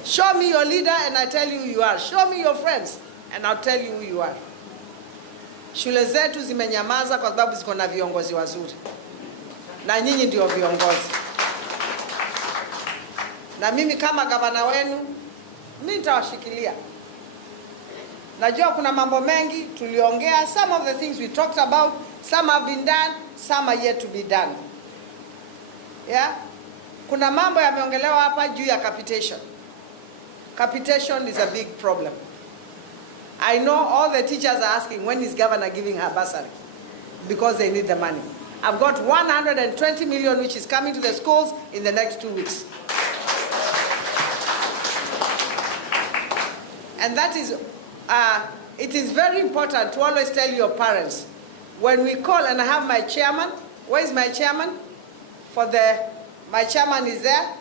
Show me your leader, and I tell you who you are. Show me your friends, and I'll tell you who you are. Shule zetu zimenyamaza kwa sababu ziko na viongozi wazuri. Na nyinyi ndio viongozi. Na mimi kama gavana wenu, mimi nitawashikilia. Najua kuna mambo mengi tuliongea. Some of the things we talked about, some have been done, some are yet to be done. Yeah? Kuna mambo yameongelewa hapa juu ya capitation. Capitation is a big problem. I know all the teachers are asking, when is governor giving her bursary? Because they need the money. I've got 120 million which is coming to the schools in the next 2 weeks. And that is, it is very important to always tell your parents, when we call, and I have my chairman, where is my chairman? My chairman is there,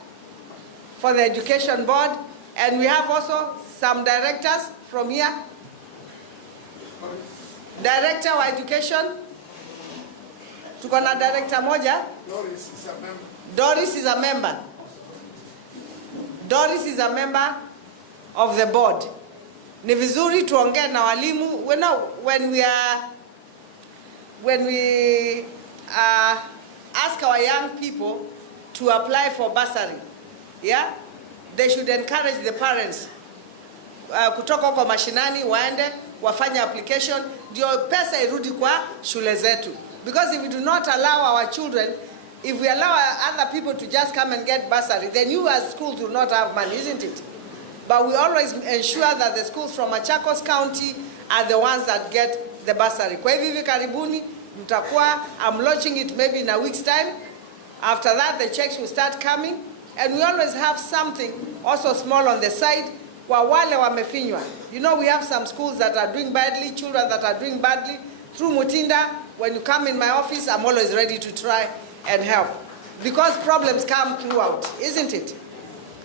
for the education board, and we have also some directors from here. Director of Education, Tuko na director moja. Doris is a member. Doris is a member of the board. Ni vizuri tuongee na walimu. When we ask our young people to apply for bursary, yeah, they should encourage the parents kutoka kwa mashinani waende wafanye application ndio pesa irudi kwa shule zetu. Because if we do not allow our children, if we allow other people to just come and get bursary, then you as schools will not have money, isn't it? But we always ensure that the schools from Machakos County are the ones that get the bursary. Kwa hivi karibuni mtakuwa, I'm launching it maybe in a week's time. After that, the checks will start coming. And we always have something also small on the side kwa wale wamefinywa. You know, we have some schools that are doing badly, children that are doing badly. Through Mutinda, when you come in my office, I'm always ready to try and help. Because problems come throughout, isn't it?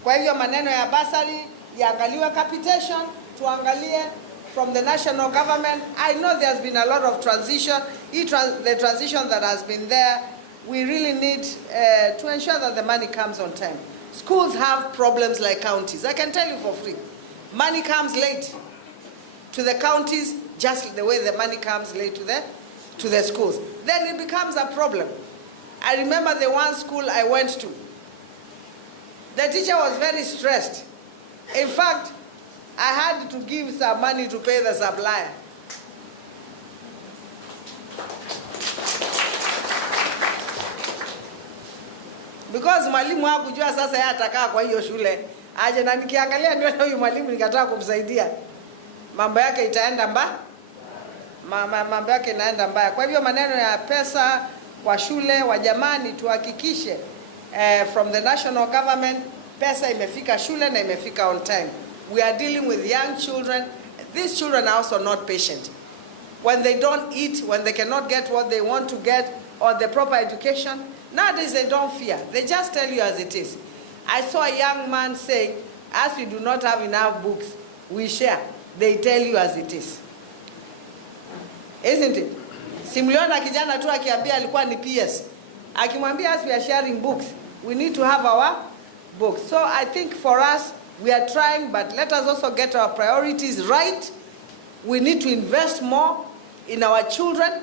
Kwa hivyo maneno ya bursary, yaangaliwe capitation, tuangalie from the national government. I know there's been a lot of transition. The transition that has been there, we really need to ensure that the money comes on time. Schools have problems like counties. I can tell you for free. Money comes late to the counties, just the way the money comes late to the schools. Then it becomes a problem. I remember the one school I went to. The teacher was very stressed. In fact, I had to give some money to pay the supplier. Because mwalimu hakujua sasa yeye atakaa kwa hiyo shule. Aje na nikiangalia ndio huyu mwalimu nikataka kumsaidia. Mambo yake itaenda mambo yake inaenda mbaya. Kwa hivyo maneno ya pesa kwa shule wa jamani tuhakikishe from the national government pesa imefika shule na imefika on time. We are dealing with young children. These children are also not patient. When they don't eat, when they cannot get what they want to get or the proper education, nowadays they don't fear. They just tell you as it is. I saw a young man saying, as we do not have enough books, we share. They tell you as it is. Isn't it? Simuliona kijana tu akiambia alikuwa ni PS. Akimwambia as we are sharing books, we need to have our books. So I think for us, we are trying, but let us also get our priorities right. We need to invest more in our children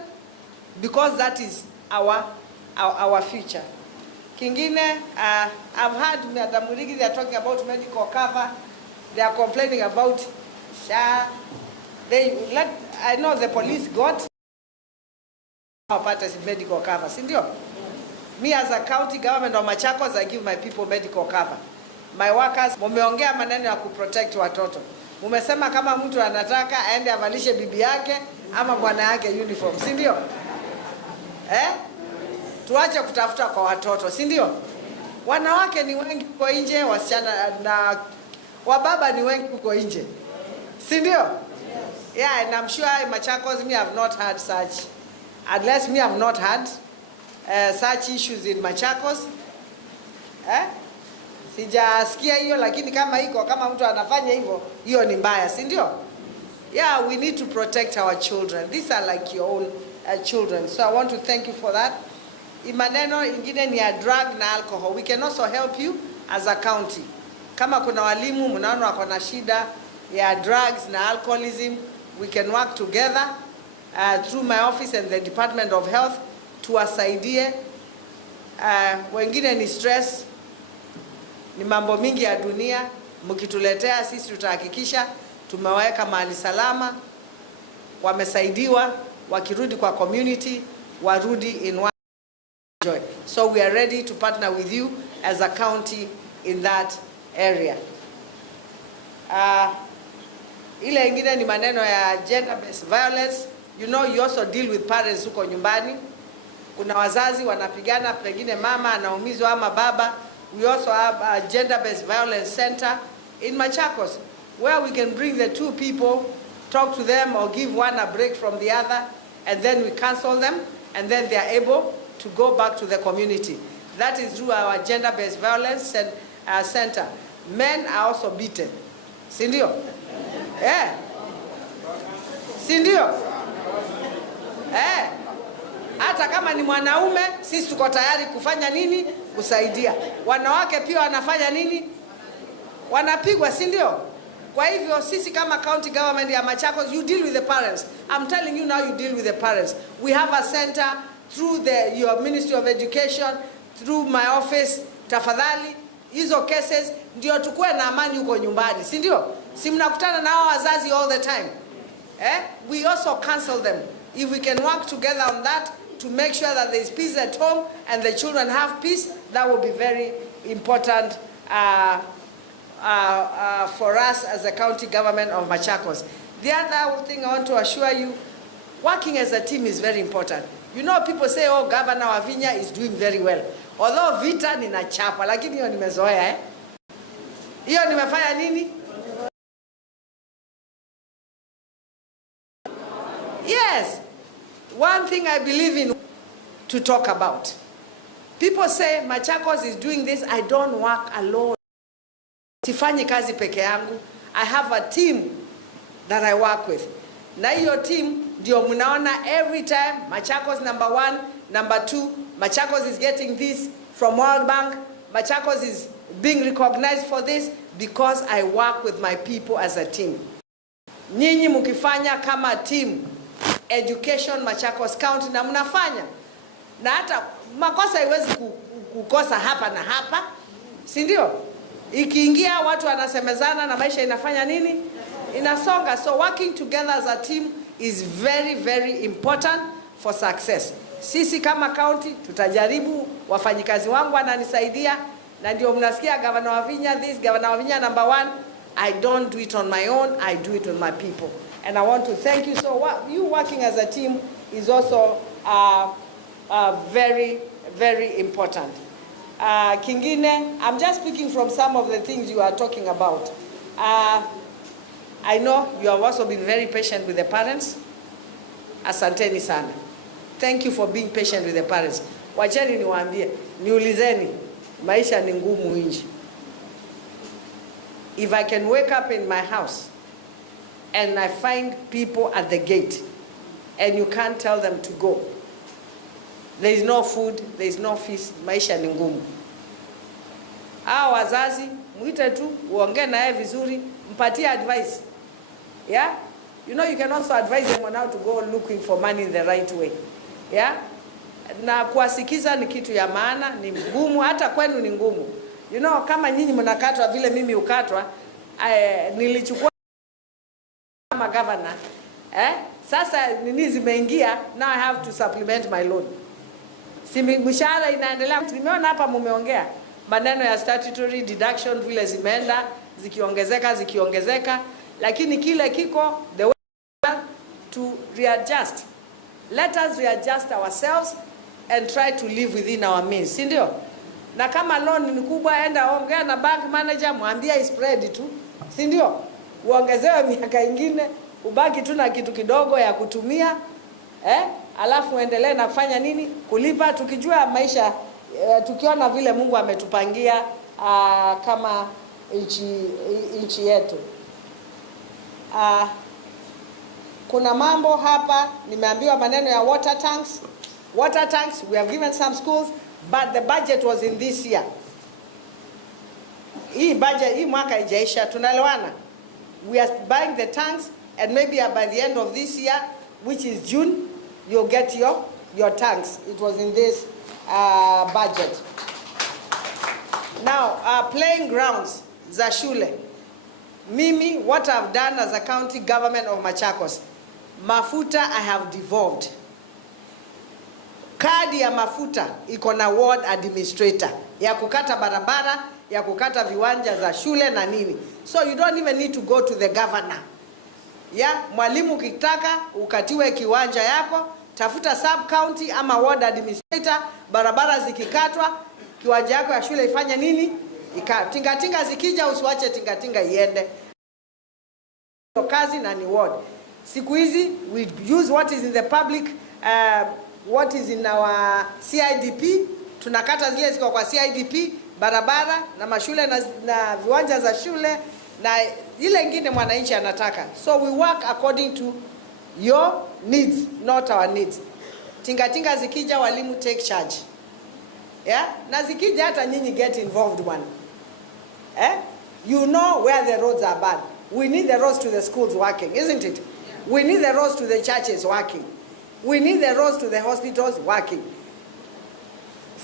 because that is our future. Kingine, I've heard Madam Murigi, they are talking about medical cover. They are complaining about SHA. I know the police got medical cover. Sindio? Me as a county government of Machakos, I give my people medical cover. My workers, mumeongea maneno ya kuprotect watoto. Mumesema kama mtu anataka aende avalishe bibi yake ama bwana yake uniform. Sindio? Tuache kutafuta kwa watoto, si ndio? Wanawake ni wengi huko nje, wasichana na wababa ni wengi huko nje. Si ndio? Yeah, and I'm sure in Machakos me have not had such, unless me have not had such issues in Machakos. Sijasikia hiyo, lakini kama iko, kama mtu anafanya hivyo, hiyo ni mbaya, si ndio? Yeah, we need to protect our children. These are like your own children. So I want to thank you for that. Imaneno ingine ni ya drug na alcohol. We can also help you as a county. Kama kuna walimu mnaona wako na shida ya drugs na alcoholism, we can work together through my office and the Department of Health tuwasaidie. Wengine ni stress, ni mambo mingi ya dunia, mkituletea sisi tutahakikisha tumeweka mahali salama, wamesaidiwa, wakirudi kwa community, warudi in one joy. So we are ready to partner with you as a county in that area. Ile ingine ni maneno ya gender-based violence. You know, you also deal with parents huko nyumbani. Kuna wazazi wanapigana, pengine mama anaumizwa ama baba. We also have a gender-based violence center in Machakos where we can bring the two people, talk to them or give one a break from the other, and then we counsel them, and then they are able to go back to the community. That is through our gender-based violence center. Men are also beaten. Sindio? Yeah. Sindio? Hata kama ni mwanaume, sisi tuko tayari kufanya nini? Kusaidia. Wanawake pia wanafanya nini? Wanapigwa, si ndio? Kwa hivyo sisi kama county government ya Machakos, you deal with the parents. I'm telling you now, you deal with the parents. We have a center through your Ministry of Education, through my office. Tafadhali hizo cases ndio tukue na amani huko nyumbani, si ndio? Si mnakutana na hao wazazi all the time. We also counsel them. If we can work together on that to make sure that there is peace at home and the children have peace, that will be very important for us as the county government of Machakos. The other thing I want to assure you, working as a team is very important. You know, people say, oh, Governor Wavinya is doing very well. Although vita ninachapa, lakini hiyo nimezoea, hiyo nimefanya nini? Yes. One thing I believe in to talk about. People say Machakos is doing this, I don't work alone. Sifanyi kazi peke yangu. I have a team that I work with. Na hiyo team ndio mnaona every time Machakos number 1, number 2, Machakos is getting this from World Bank. Machakos is being recognized for this because I work with my people as a team. Nyinyi mkifanya kama team, education Machakos County na mnafanya. Na hata makosa haiwezi kukosa hapa na hapa, si ndio? Ikiingia watu wanasemezana na maisha inafanya nini? Inasonga. So working together as a team is very, very important for success. Sisi kama county tutajaribu, wafanyikazi wangu wananisaidia, na ndio mnasikia Governor Wavinya this, Governor Wavinya number 1. I don't do it on my own, I do it with my people. And I want to thank you. So you working as a team is also very, very important. Kingine, I'm just speaking from some of the things you are talking about. I know you have also been very patient with the parents. Asanteni sana. Thank you for being patient with the parents. Wacheni niwaambie, niulizeni, maisha ni ngumu nje. If I can wake up in my house and I find people at the gate and you can't tell them to go, there is no food, there is no feast, maisha ni ngumu. Hao wazazi, muite tu, uongee naye vizuri, mpatie advice. Yeah? You know, you can also advise them on how to go looking for money in the right way. Yeah? Na kuwasikiza ni kitu ya maana, ni ngumu, hata kwenu ni ngumu. You know, kama nyinyi mnakatwa vile mimi ukatwa, nilichukua kama governor. Sasa nini zimeingia, now I have to supplement my loan. Si mshahara inaendelea. Nimeona hapa mumeongea maneno ya statutory deduction vile zimeenda zikiongezeka, lakini kile kiko the way to readjust. Let us readjust ourselves and try to live within our means, si ndio? Na kama loan ni kubwa, enda ongea na bank manager, mwambie spread tu, si ndio? Uongezewe miaka ingine, ubaki tu na kitu kidogo ya kutumia, alafu endelee na kufanya nini? Kulipa, tukijua maisha, tukiona vile Mungu ametupangia kama nchi yetu. Kuna mambo hapa, nimeambiwa maneno ya water tanks. Water tanks, we have given some schools, but the budget was in this year. Hii budget, hii mwaka haijaisha, tunaelewana? We are buying the tanks, and maybe by the end of this year, which is June, you'll get your tanks. It was in this budget. Now, playing grounds za shule. Mimi, what I've done as a county government of Machakos, mafuta I have devolved. Kadi ya mafuta iko na ward administrator ya kukata barabara, ya kukata viwanja za shule na nini. So you don't even need to go to the governor. Mwalimu ukitaka ukatiwe kiwanja yako, tafuta sub county ama ward administrator, barabara zikikatwa, kiwanja yako ya shule ifanye nini? Tingatinga zikija usiwache tingatinga iende. Kazi na ni ward. Siku hizi we use what is in the public, what is in our CIDP. Tunakata zile ziko kwa CIDP, barabara na mashule na viwanja za shule na ile ingine mwananchi anataka. So we work according to your needs, not our needs. Tingatinga zikija walimu take charge. Yeah? Na zikija hata nyinyi get involved one. You know where the roads are bad. We need the roads to the schools working, isn't it? We need the roads to the churches working. We need the roads to the hospitals working.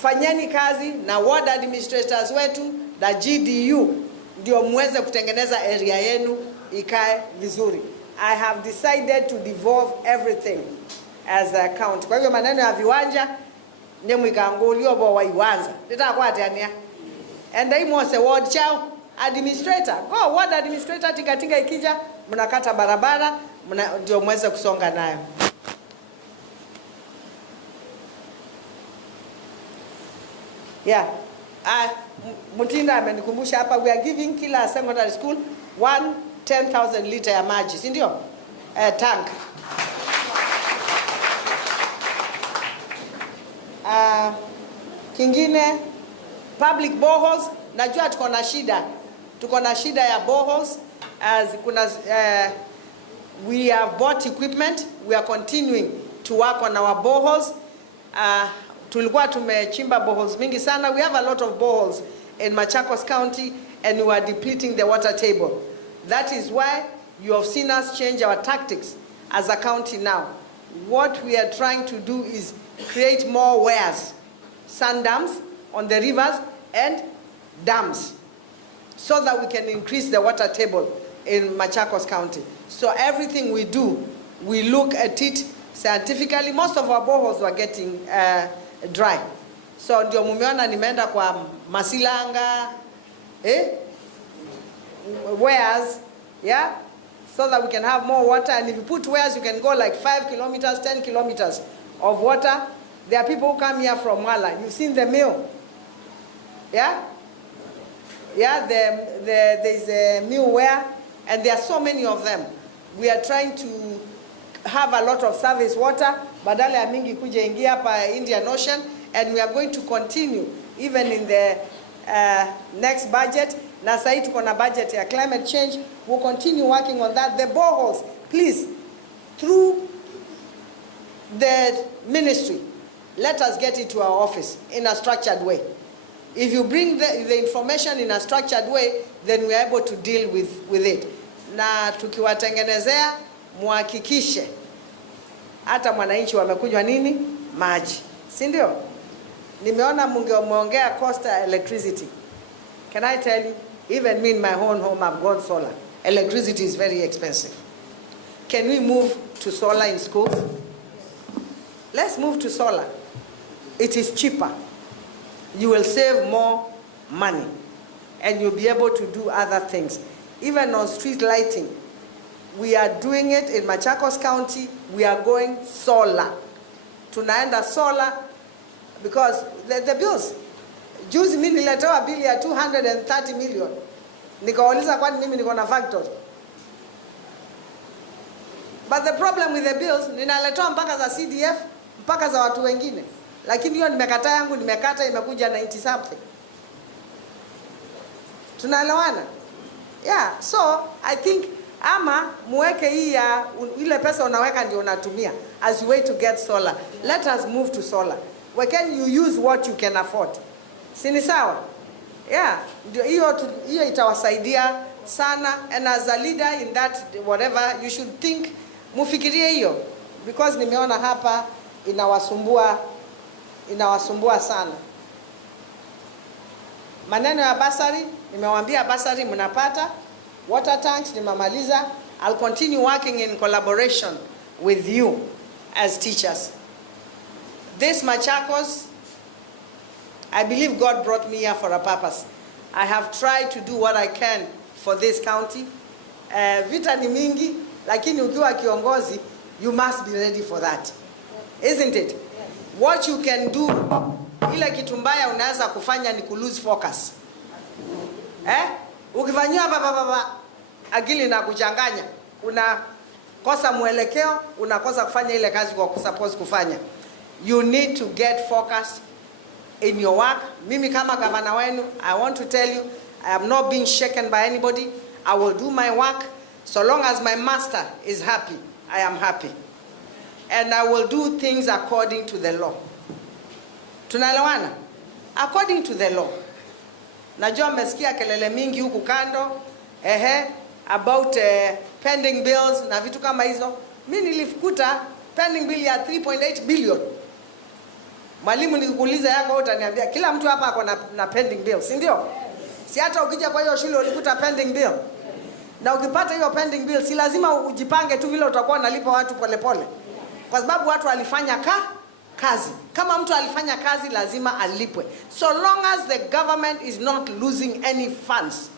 Fanyeni kazi na ward administrators wetu na GDU ndio muweze kutengeneza area yenu ikae vizuri. I have decided to devolve everything as a county. Kwa hivyo maneno ya viwanja nemu ikangulio bo waiwanza. Nitakuwa atiania. And I must say ward chao administrator. Go ward administrator tingatinga ikija mnakata barabara ndio muweze kusonga nayo. Yeah. Mutinda amenikumbusha hapa, we are giving kila secondary school 10,000 liter ya maji, si ndio? Tank. Kingine public boreholes, najua tuko na shida ya boreholes, as kuna we have bought equipment, we are continuing to work on our boreholes. Tulikuwa tumechimba boreholes mingi sana. We have a lot of boreholes in Machakos County and we are depleting the water table. That is why you have seen us change our tactics as a county now. What we are trying to do is create more weirs, sand dams on the rivers and dams, so that we can increase the water table in Machakos County. So everything we do, we look at it scientifically. Most of our boreholes were getting dry. So ndio mumeona nimeenda kwa Masilanga, weirs, yeah, so that we can have more water. And if you put weirs, you can go like 5 kilometers, 10 kilometers of water. There are people who come here from Mala. You've seen the mill, yeah? Yeah, there's a mill where, and there are so many of them. We are trying to have a lot of service water, badala ya mingi kuja ingia hapa Indian Ocean, and we are going to continue even in the next budget. Na sasa tuko na budget ya climate change, we'll continue working on that. The boreholes, please, through the ministry, let us get it to our office in a structured way. If you bring the information in a structured way, then we are able to deal with it. Na tukiwatengenezea muhakikishe hata mwananchi wamekunywa nini? Maji. Si ndio? Nimeona mungeongea cost electricity. Can I tell you, even me in my own home I've gone solar. Electricity is very expensive. Can we move to solar in schools? Let's move to solar. It is cheaper. You will save more money and you'll be able to do other things. Even on street lighting, we are doing it in Machakos County. We are going solar. Tunaenda solar because the bills. Juzi mimi nilitoa bili ya 230 million. Nikauliza kwani mimi niko na factory. But the problem with the bills, ninaletoa mpaka za CDF, mpaka za watu wengine. Lakini hiyo nimekata yangu, nimekata imekuja 90 something. Tunaelewana? Yeah, so I think ama muweke hii ya ile pesa unaweka ndio unatumia as a way to get solar. Let us move to solar. Where can you use what you can afford? Sini sawa? Yeah, ndio hiyo itawasaidia sana, and as a leader in that whatever you should think, mufikirie hiyo, because nimeona hapa inawasumbua sana. Maneno ya basari, nimewaambia basari mnapata. Water tanks nimemaliza. I'll continue working in collaboration with you as teachers. This Machakos, I believe God brought me here for a purpose. I have tried to do what I can for this county. Vita ni mingi, lakini ukiwa kiongozi, you must be ready for that. Isn't it? Yes. What you can do, ile kitu mbaya unaweza kufanya ni lose focus. Ukifanyia baba akili na kuchanganya, unakosa mwelekeo, unakosa kufanya ile kazi kwa suppose kufanya. You need to get focused in your work. Mimi kama gavana wenu, I want to tell you, I am not being shaken by anybody. I will do my work. So long as my master is happy, I am happy. and I will do things according to the law. Tunaelewana? According to the law. Najua mmesikia kelele mingi huku kando, about pending bills na vitu kama hizo. Mimi nilifukuta pending bill ya 3.8 billion. Mwalimu nikuuliza yako utaniambia kila mtu hapa ako na pending bill, si ndio? Si hata ukija kwa hiyo shule ulikuta pending bill. Na ukipata hiyo pending bill si lazima ujipange tu vile utakuwa unalipa watu polepole. Kwa sababu watu walifanya kazi. Kama mtu alifanya kazi lazima alipwe. So long as the government is not losing any funds.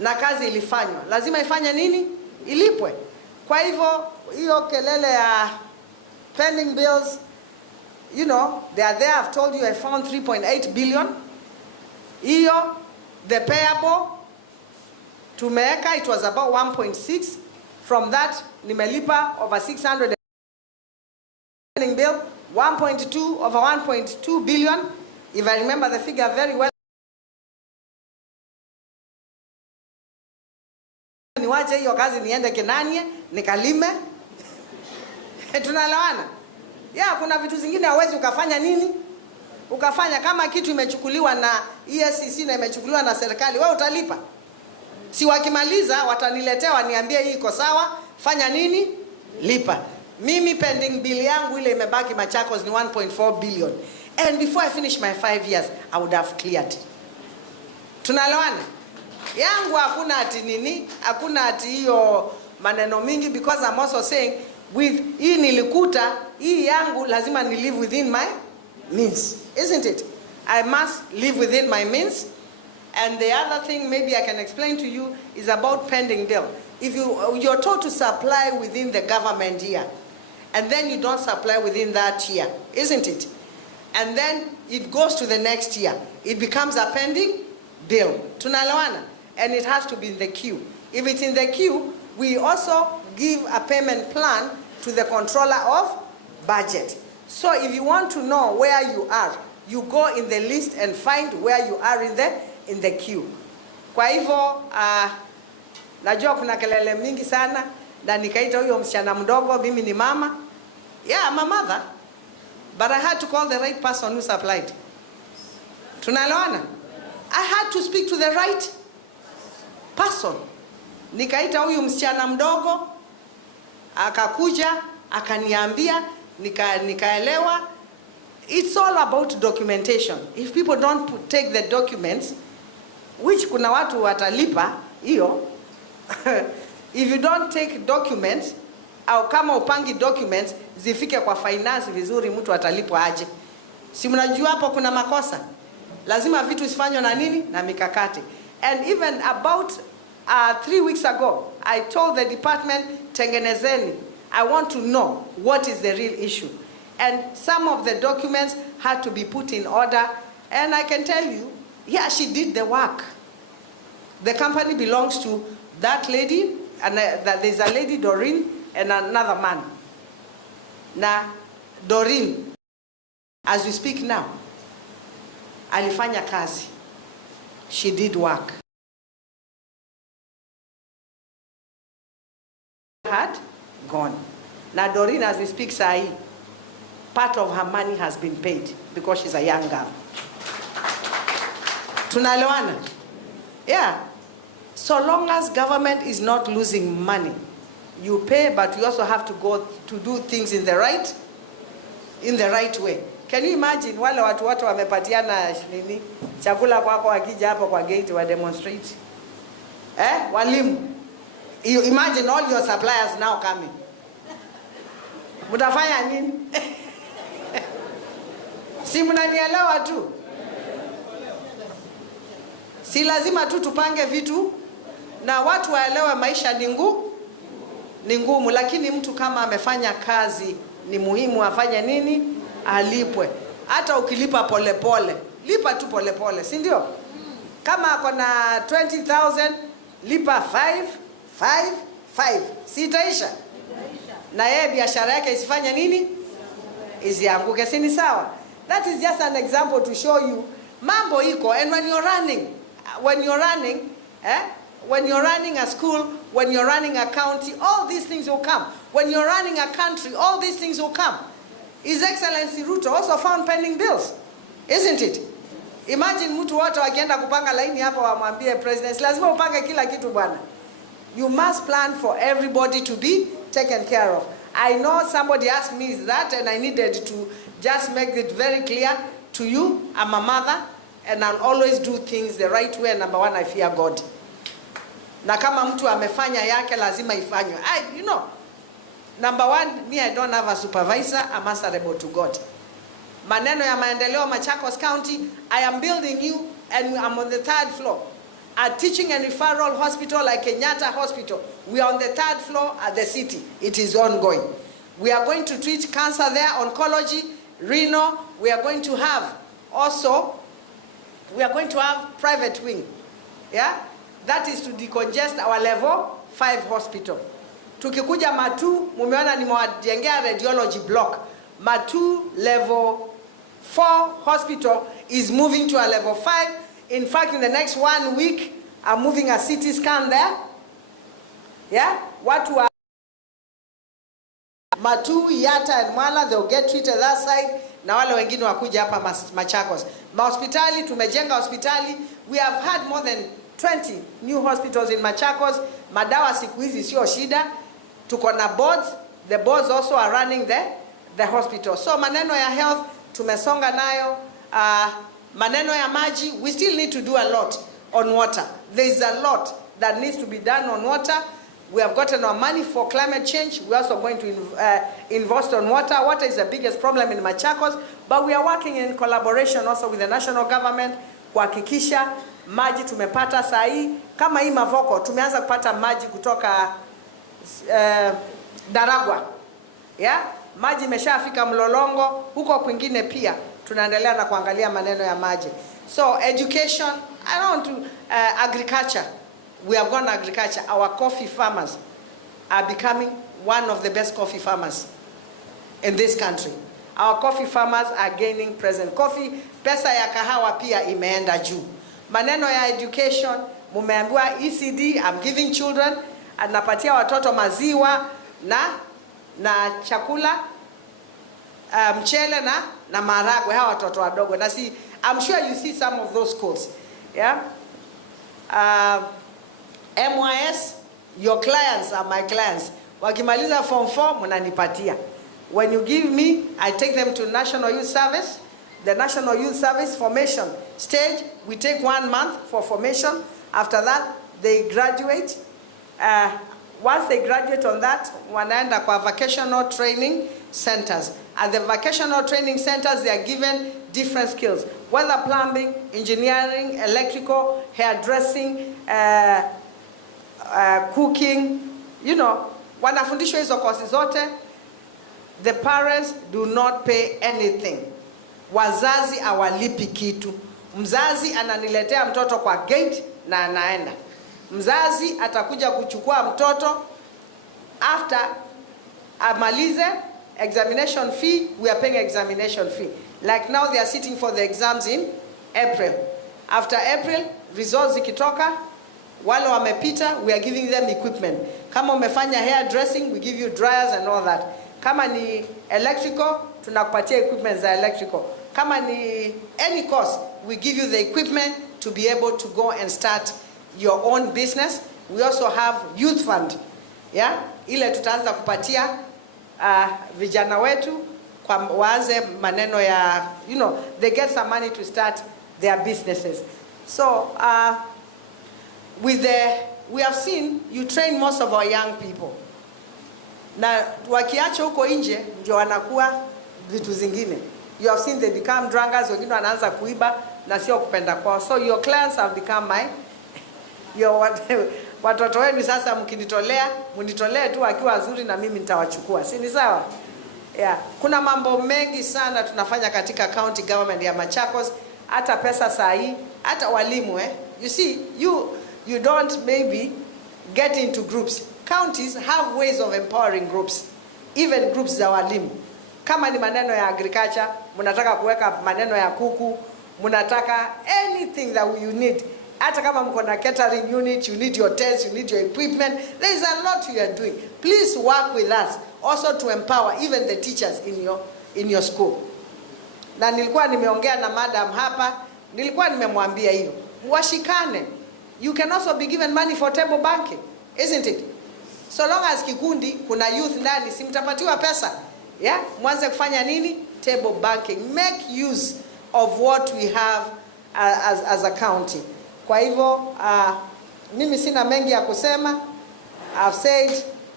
Na kazi ilifanywa. Lazima ifanye nini? Ilipwe. Kwa hivyo hiyo kelele ya pending bills, you know, they are there. I've told you I found 3.8 billion. Hiyo the payable tumeweka, it was about 1.6. From that nimelipa over 600 pending bill, 1.2 over 1.2 billion, if I remember the figure very well. Niwache hiyo kazi niende Kenanie nikalime. Tunaelewana? Kuna vitu zingine hauwezi ukafanya nini? Ukafanya kama kitu imechukuliwa na ESCC na imechukuliwa na serikali, wewe utalipa. Si wakimaliza wataniletea waniambie hii iko sawa, fanya nini? Lipa. Mimi pending bill yangu ile imebaki Machakos ni 1.4 billion. And before I finish my 5 years, I would have cleared. Tunaelewana? Yangu hakuna ati nini, hakuna ati hiyo maneno mingi, because I'm also saying with hii nilikuta, hii yangu lazima ni live within my means. Isn't it? I must live within my means. And the other thing maybe I can explain to you is about pending bill. If you're told to supply within the government year, and then you don't supply within that year, isn't it? And then it goes to the next year. It becomes a pending bill. Tunalawana. And it has to be in the queue. If it's in the queue, we also give a payment plan to the controller of budget. So if you want to know where you are, you go in the list and find where you are in the queue. Kwa hivyo, najua kuna kelele mingi sana, na nikaita huyo msichana mdogo, mimi ni mama. Yeah, I'm a mother. But I had to call the right person who supplied. Tunaelewana? I had to speak to the right person. Nikaita huyu msichana mdogo, akakuja, akaniambia, nikaelewa. It's all about documentation. If people don't take the documents, which kuna watu watalipa, hiyo, if you don't take documents, au kama upangi documents, zifike kwa finance vizuri, mtu atalipwa aje. Si mnajua hapo kuna makosa. Lazima vitu isifanywe na nini? Na mikakati. And even about 3 weeks ago, I told the department, tengenezeni, I want to know what is the real issue. And some of the documents had to be put in order. And I can tell you, yeah, she did the work. The company belongs to that lady, and there's a lady, Doreen, and another man. Now, Doreen, as we speak now, alifanya kazi. She did work. Had gone. Now, Doreen, as we speak, Sai, part of her money has been paid because she's a young girl. Tunaelewana? Yeah. So long as government is not losing money, you pay, but you also have to go to do things in the right way. Can you imagine wale watu wamepatiana nini chakula kwako wakija hapo kwa gate wa demonstrate? Walimu. You imagine all your suppliers now coming. Mutafanya nini? Si mnanielewa tu? Si lazima tu tupange vitu na watu waelewe maisha ni ngumu, lakini mtu kama amefanya kazi ni muhimu afanye nini? Alipwe. Hata ukilipa polepole, lipa tu polepole, si ndio? Kama kuna 20,000, lipa 5. Sitaisha. Na yeye biashara yake isifanye nini? Isianguke, si ni sawa? That is just an example to show you mambo iko. And when you're running, When you're running a school, when you're running a county, all these things will come. When you're running a country, all these things will come. His Excellency Ruto also found pending bills, isn't it? Imagine mtu wote wakienda kupanga laini hapa wamwambie president, lazima upange kila kitu bwana. You must plan for everybody to be taken care of. I know somebody asked me that, and I needed to just make it very clear to you. I'm a mother, and I'll always do things the right way. Number one, I fear God. Na kama mtu amefanya yake lazima ifanywe. You know, number one, me, I don't have a supervisor. I'm answerable to God. Maneno ya maendeleo Machakos County, I am building you, and I'm on the 3rd floor. A teaching and referral hospital like Kenyatta Hospital. We are on the 3rd floor at the city. It is ongoing. We are going to treat cancer there, oncology, renal. We are going to have also, we are going to have private wing. Yeah? That is to decongest our level 5 hospital. Tukikuja Matu, mumeona nimewajengea radiology block. Matu level 4 hospital is moving to a level 5. In fact, in the next 1 week, I'm moving a CT scan there. Yeah? What are Matu, Yata, and Mwala, they'll get treated that side. Na wale wengine wakuja hapa Machakos. Hospitali, tumejenga hospitali. We have had more than 20 new hospitals in Machakos. Madawa siku hizi sio shida. Tuko na boards. The boards also are running the hospital. So maneno ya health, tumesonga nayo. Maneno ya maji, we still need to do a lot on water. There is a lot that needs to be done on water. We have gotten our money for climate change. We're also going to invest on water. Water is the biggest problem in Machakos, but we are working in collaboration also with the national government kuhakikisha maji tumepata saa hii. Kama hii Mavoko, tumeanza kupata maji kutoka Daragwa. Yeah? Maji imeshafika Mlolongo, huko kwingine pia. Tunaendelea na kuangalia maneno ya maji. So education, I don't want to, agriculture. We have gone agriculture. Our coffee farmers are becoming one of the best coffee farmers in this country. Our coffee farmers are gaining present coffee. Pesa ya kahawa pia imeenda juu. Maneno ya education, mumeambiwa ECD, I'm giving children, napatia watoto maziwa na chakula, mchele na maragwe hawa watoto wadogo. Na si, I'm sure you see some of those schools. Yeah? MYS, your clients are my clients. Wakimaliza form 4, munanipatia. When you give me, I take them to National Youth Service. The National Youth Service formation stage, we take 1 month for formation. After that, they graduate. Once they graduate on that, wanaenda kwa vocational training centers. At the vocational training centers, they are given different skills, whether plumbing, engineering, electrical, hairdressing, cooking, you know, wanafundishwa hizo kosi zote. The parents do not pay anything. Wazazi hawalipi kitu. Mzazi ananiletea mtoto kwa gate na anaenda. Mzazi atakuja kuchukua mtoto after amalize examination fee. We are paying examination fee. Like now they are sitting for the exams in April. After April, results zikitoka, wale wamepita, we are giving them equipment. Kama umefanya hair dressing, we give you dryers and all that. Kama ni electrical, tunakupatia equipment za electrical. Kama ni any course, we give you the equipment to be able to go and start your own business. We also have youth fund. Yeah? Ile tutaanza kupatia vijana wetu kwa waanze maneno ya, you know, they get some money to start their businesses. So we have seen you train most of our young people. Na wakiacha huko nje ndio wanakuwa vitu zingine. You have seen they become drunkards, wengine wanaanza kuiba na sio kupenda kwao. So your clients have become watoto wenu sasa mkinitolea, munitolee tu akiwa wazuri na mimi nitawachukua. Si ni sawa? Yeah. Kuna mambo mengi sana tunafanya katika county government ya Machakos, hata pesa saa hii, hata walimu You see, you don't maybe get into groups. Counties have ways of empowering groups, even groups za walimu. Kama ni maneno ya agriculture, munataka kuweka maneno ya kuku, munataka anything that you need. Hata kama mko na catering unit, you need your tents, you need your equipment. There is a lot you are doing. Please work with us also to empower even the teachers in your school. Na nilikuwa nimeongea na madam hapa, nilikuwa nimemwambia hiyo. Washikane. You can also be given money for table banking, isn't it? So long as kikundi kuna youth ndani, simtapatiwa pesa. Yeah? Mwanze kufanya nini? Table banking. Make use of what we have as a county. Kwa hivyo mimi sina mengi ya kusema. I've said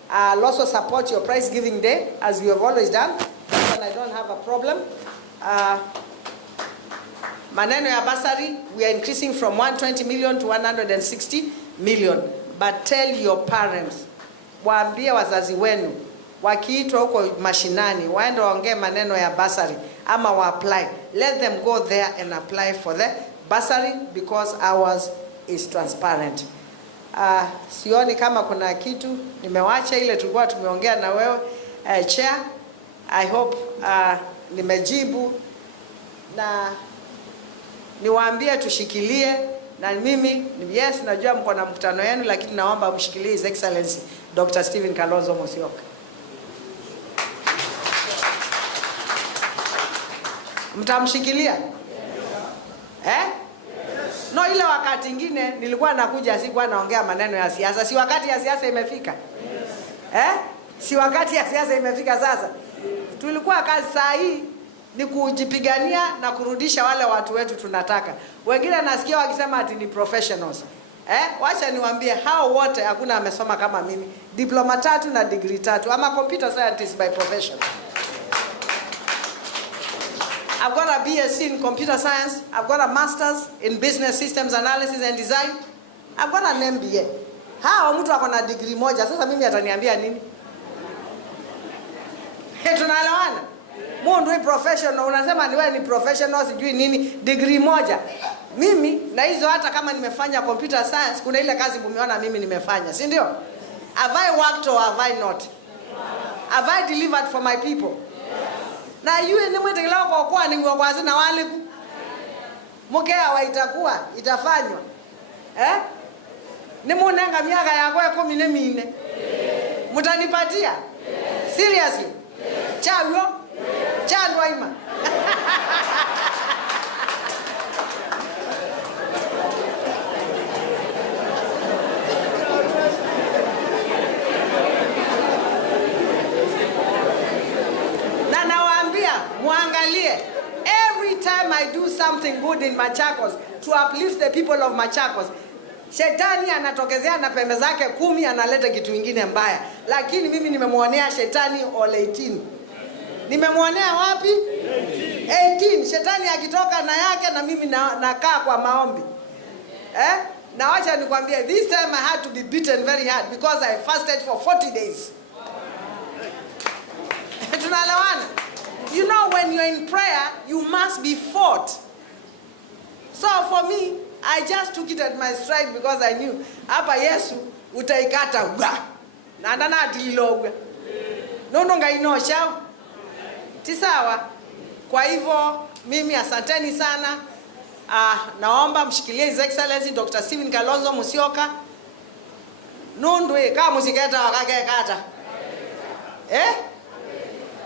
I'll also support your prize giving day as we have always done, and I don't have a problem. Maneno ya basari, we are increasing from 120 million to 160 million. But tell your parents, waambie wazazi wenu, wakiitwa huko mashinani, waende waongee maneno ya basari ama wa apply. Let them go there and apply for the bursary because ours is transparent. Sioni kama kuna kitu nimewacha ile tulikuwa tumeongea na wewe chair. I hope nimejibu, na niwaambie tushikilie, na mimi yes najua mko na mkutano yenu, lakini naomba mshikilie His Excellency Dr. Stephen Kalonzo Musyoka. Mtamshikilia? No, ile wakati ingine nilikuwa nakuja sikuwa naongea maneno ya siasa. Si wakati ya siasa imefika? Si wakati ya siasa imefika sasa? Tulikuwa kazi saa hii ni kujipigania na kurudisha wale watu wetu tunataka. Wengine nasikia wakisema ati ni professionals. Wacha niwaambie hao wote hakuna amesoma kama mimi. Diploma 3 na degree 3. I'm a computer scientist by profession. I've got a BSc in computer science. I've got a master's in business systems analysis and design. I've got an MBA. Hao mtu ako na degree moja, sasa mimi ataniambia nini? Tunaelewana? Mundu ni professional, unasema ni wewe ni professional sijui nini, degree moja. Mimi na hizo hata kama nimefanya computer science, kuna ile kazi mumeona mimi nimefanya, si ndio? Have I worked or have I not? Have I delivered for my people? Na yule ni mwete kiloko kwa ni kwa zina wale ku. Mkea wa itakuwa itafanywa. Ni munanga miaka yako 14. Mutanipatia? Seriously? Chawo? Chandwa ima. Muangalie, every time I do something good in Machakos to uplift the people of Machakos, shetani anatokezea na pembe zake 10 analeta kitu kingine mbaya. Lakini mimi nimemuonea shetani all 18. Nimemuonea wapi? 18. Shetani akitoka na yake na mimi nakaa kwa maombi. Na wacha nikwambie, this time I had to be beaten very hard because I fasted for 40 days. Tunaelewana? You know, when you're in prayer, you must be fought. So for me, I just took it at my stride because I knew, hapa Yesu utaikata wa. Na ndana atililogwa. Nono ngainosha. Tisawa. Kwa hivyo, mimi asanteni sana. Naomba mshikilie His Excellency Dr. Stephen Kalonzo Musyoka. Nundwe, kama musiketa wakake kata.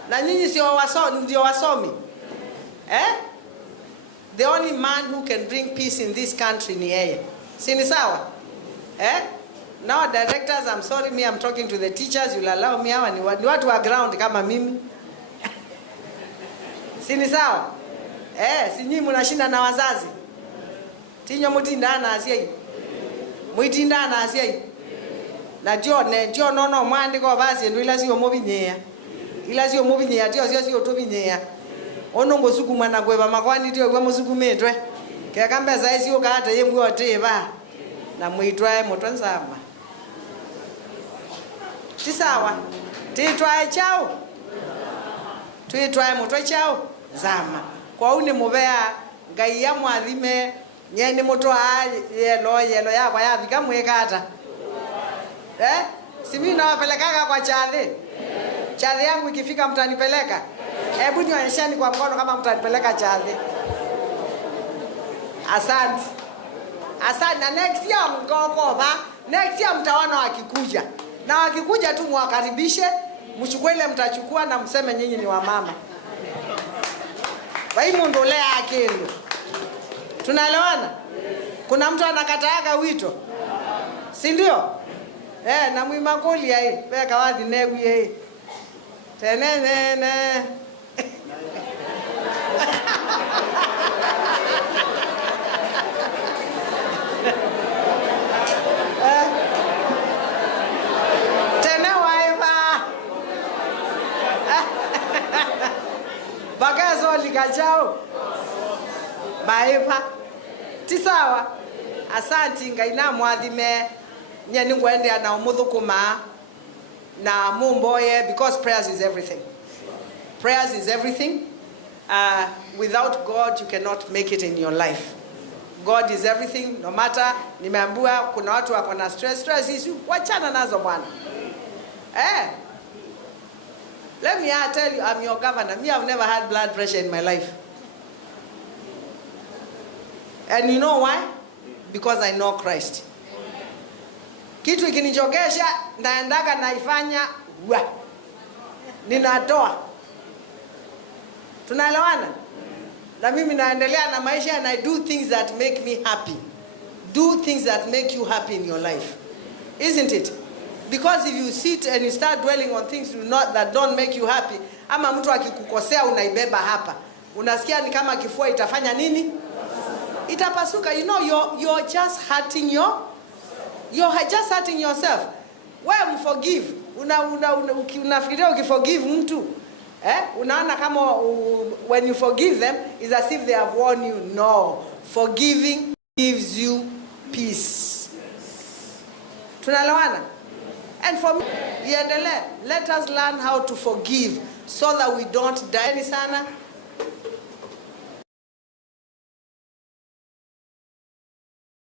Na nyinyi sio wasomi. The only man who can bring peace in this country ni yeye. Si ni sawa? Now directors, I'm sorry, I'm talking to the teachers, you'll allow me, hawa ni watu wa ground kama mimi. Si ni sawa? Si nyinyi mnashinda na wazazi. Tinyo mutindana asiye. Muitindana asiye. Na ndio nono mwandiko basi ndwila sio mobinyea. Ila sio mubinyea sio tobinyea. Ono ngosukuma na kweba makwani tio kwa musukumetwe. Ke kambe sai sio kata yemwe oteba. Na muitwae mutwanzama. Tisawa. Titwae chao. Tuitwae mutwa chao zama. Kwa une mubea ngai ya mwathime nyene mutwa yelo ya kwa ya vika mwekata. Simi na wapelekaga kwa chale. Chale yangu ikifika mtanipeleka. Hebu nionyesheni kwa mkono kama mtanipeleka chale. Asante. Asante. Na next year mkokoba, next year mtaona wakikuja. Na wakikuja tu mwakaribishe, mchukue ile mtachukua na mseme nyinyi ni wamama. Waimondolea akendo. Tunaelewana? Kuna mtu anakataaga wito? Si ndio? Na mwimakoli ya hii. Peka wazi newi ya hii. Tenenene. Bagazo likajao. Maepa. Tisawa. Asanti ngaina mwathime. Nyani ngwende ana umuthukuma na mumboye, because prayers is everything. Prayers is everything. Without God you cannot make it in your life. God is everything. No matter nimeambiwa kuna watu wako na stress issue, wachana nazo bwana. Let me tell you, I'm your governor. Me, I've never had blood pressure in my life. And you know why? Because I know Christ. Kitu ikinichokesha naendaga naifanya ninatoa. Tunaelewana? Na mimi naendelea na maisha, and I do things that make me happy. Do things that make you happy in your life. Isn't it? Because if you sit and you start dwelling on things that don't make you happy, ama mtu akikukosea unaibeba hapa. Unasikia ni kama kifua itafanya nini? Itapasuka. You know, you're just hurting just hurting yourself. Wewe mforgive. Unafikiria ukiforgive mtu, unaona kama when you forgive them is as if they have won you. No. Forgiving gives you peace. Tunaelewana? And for me, let us learn how to forgive so that we don't die. Sana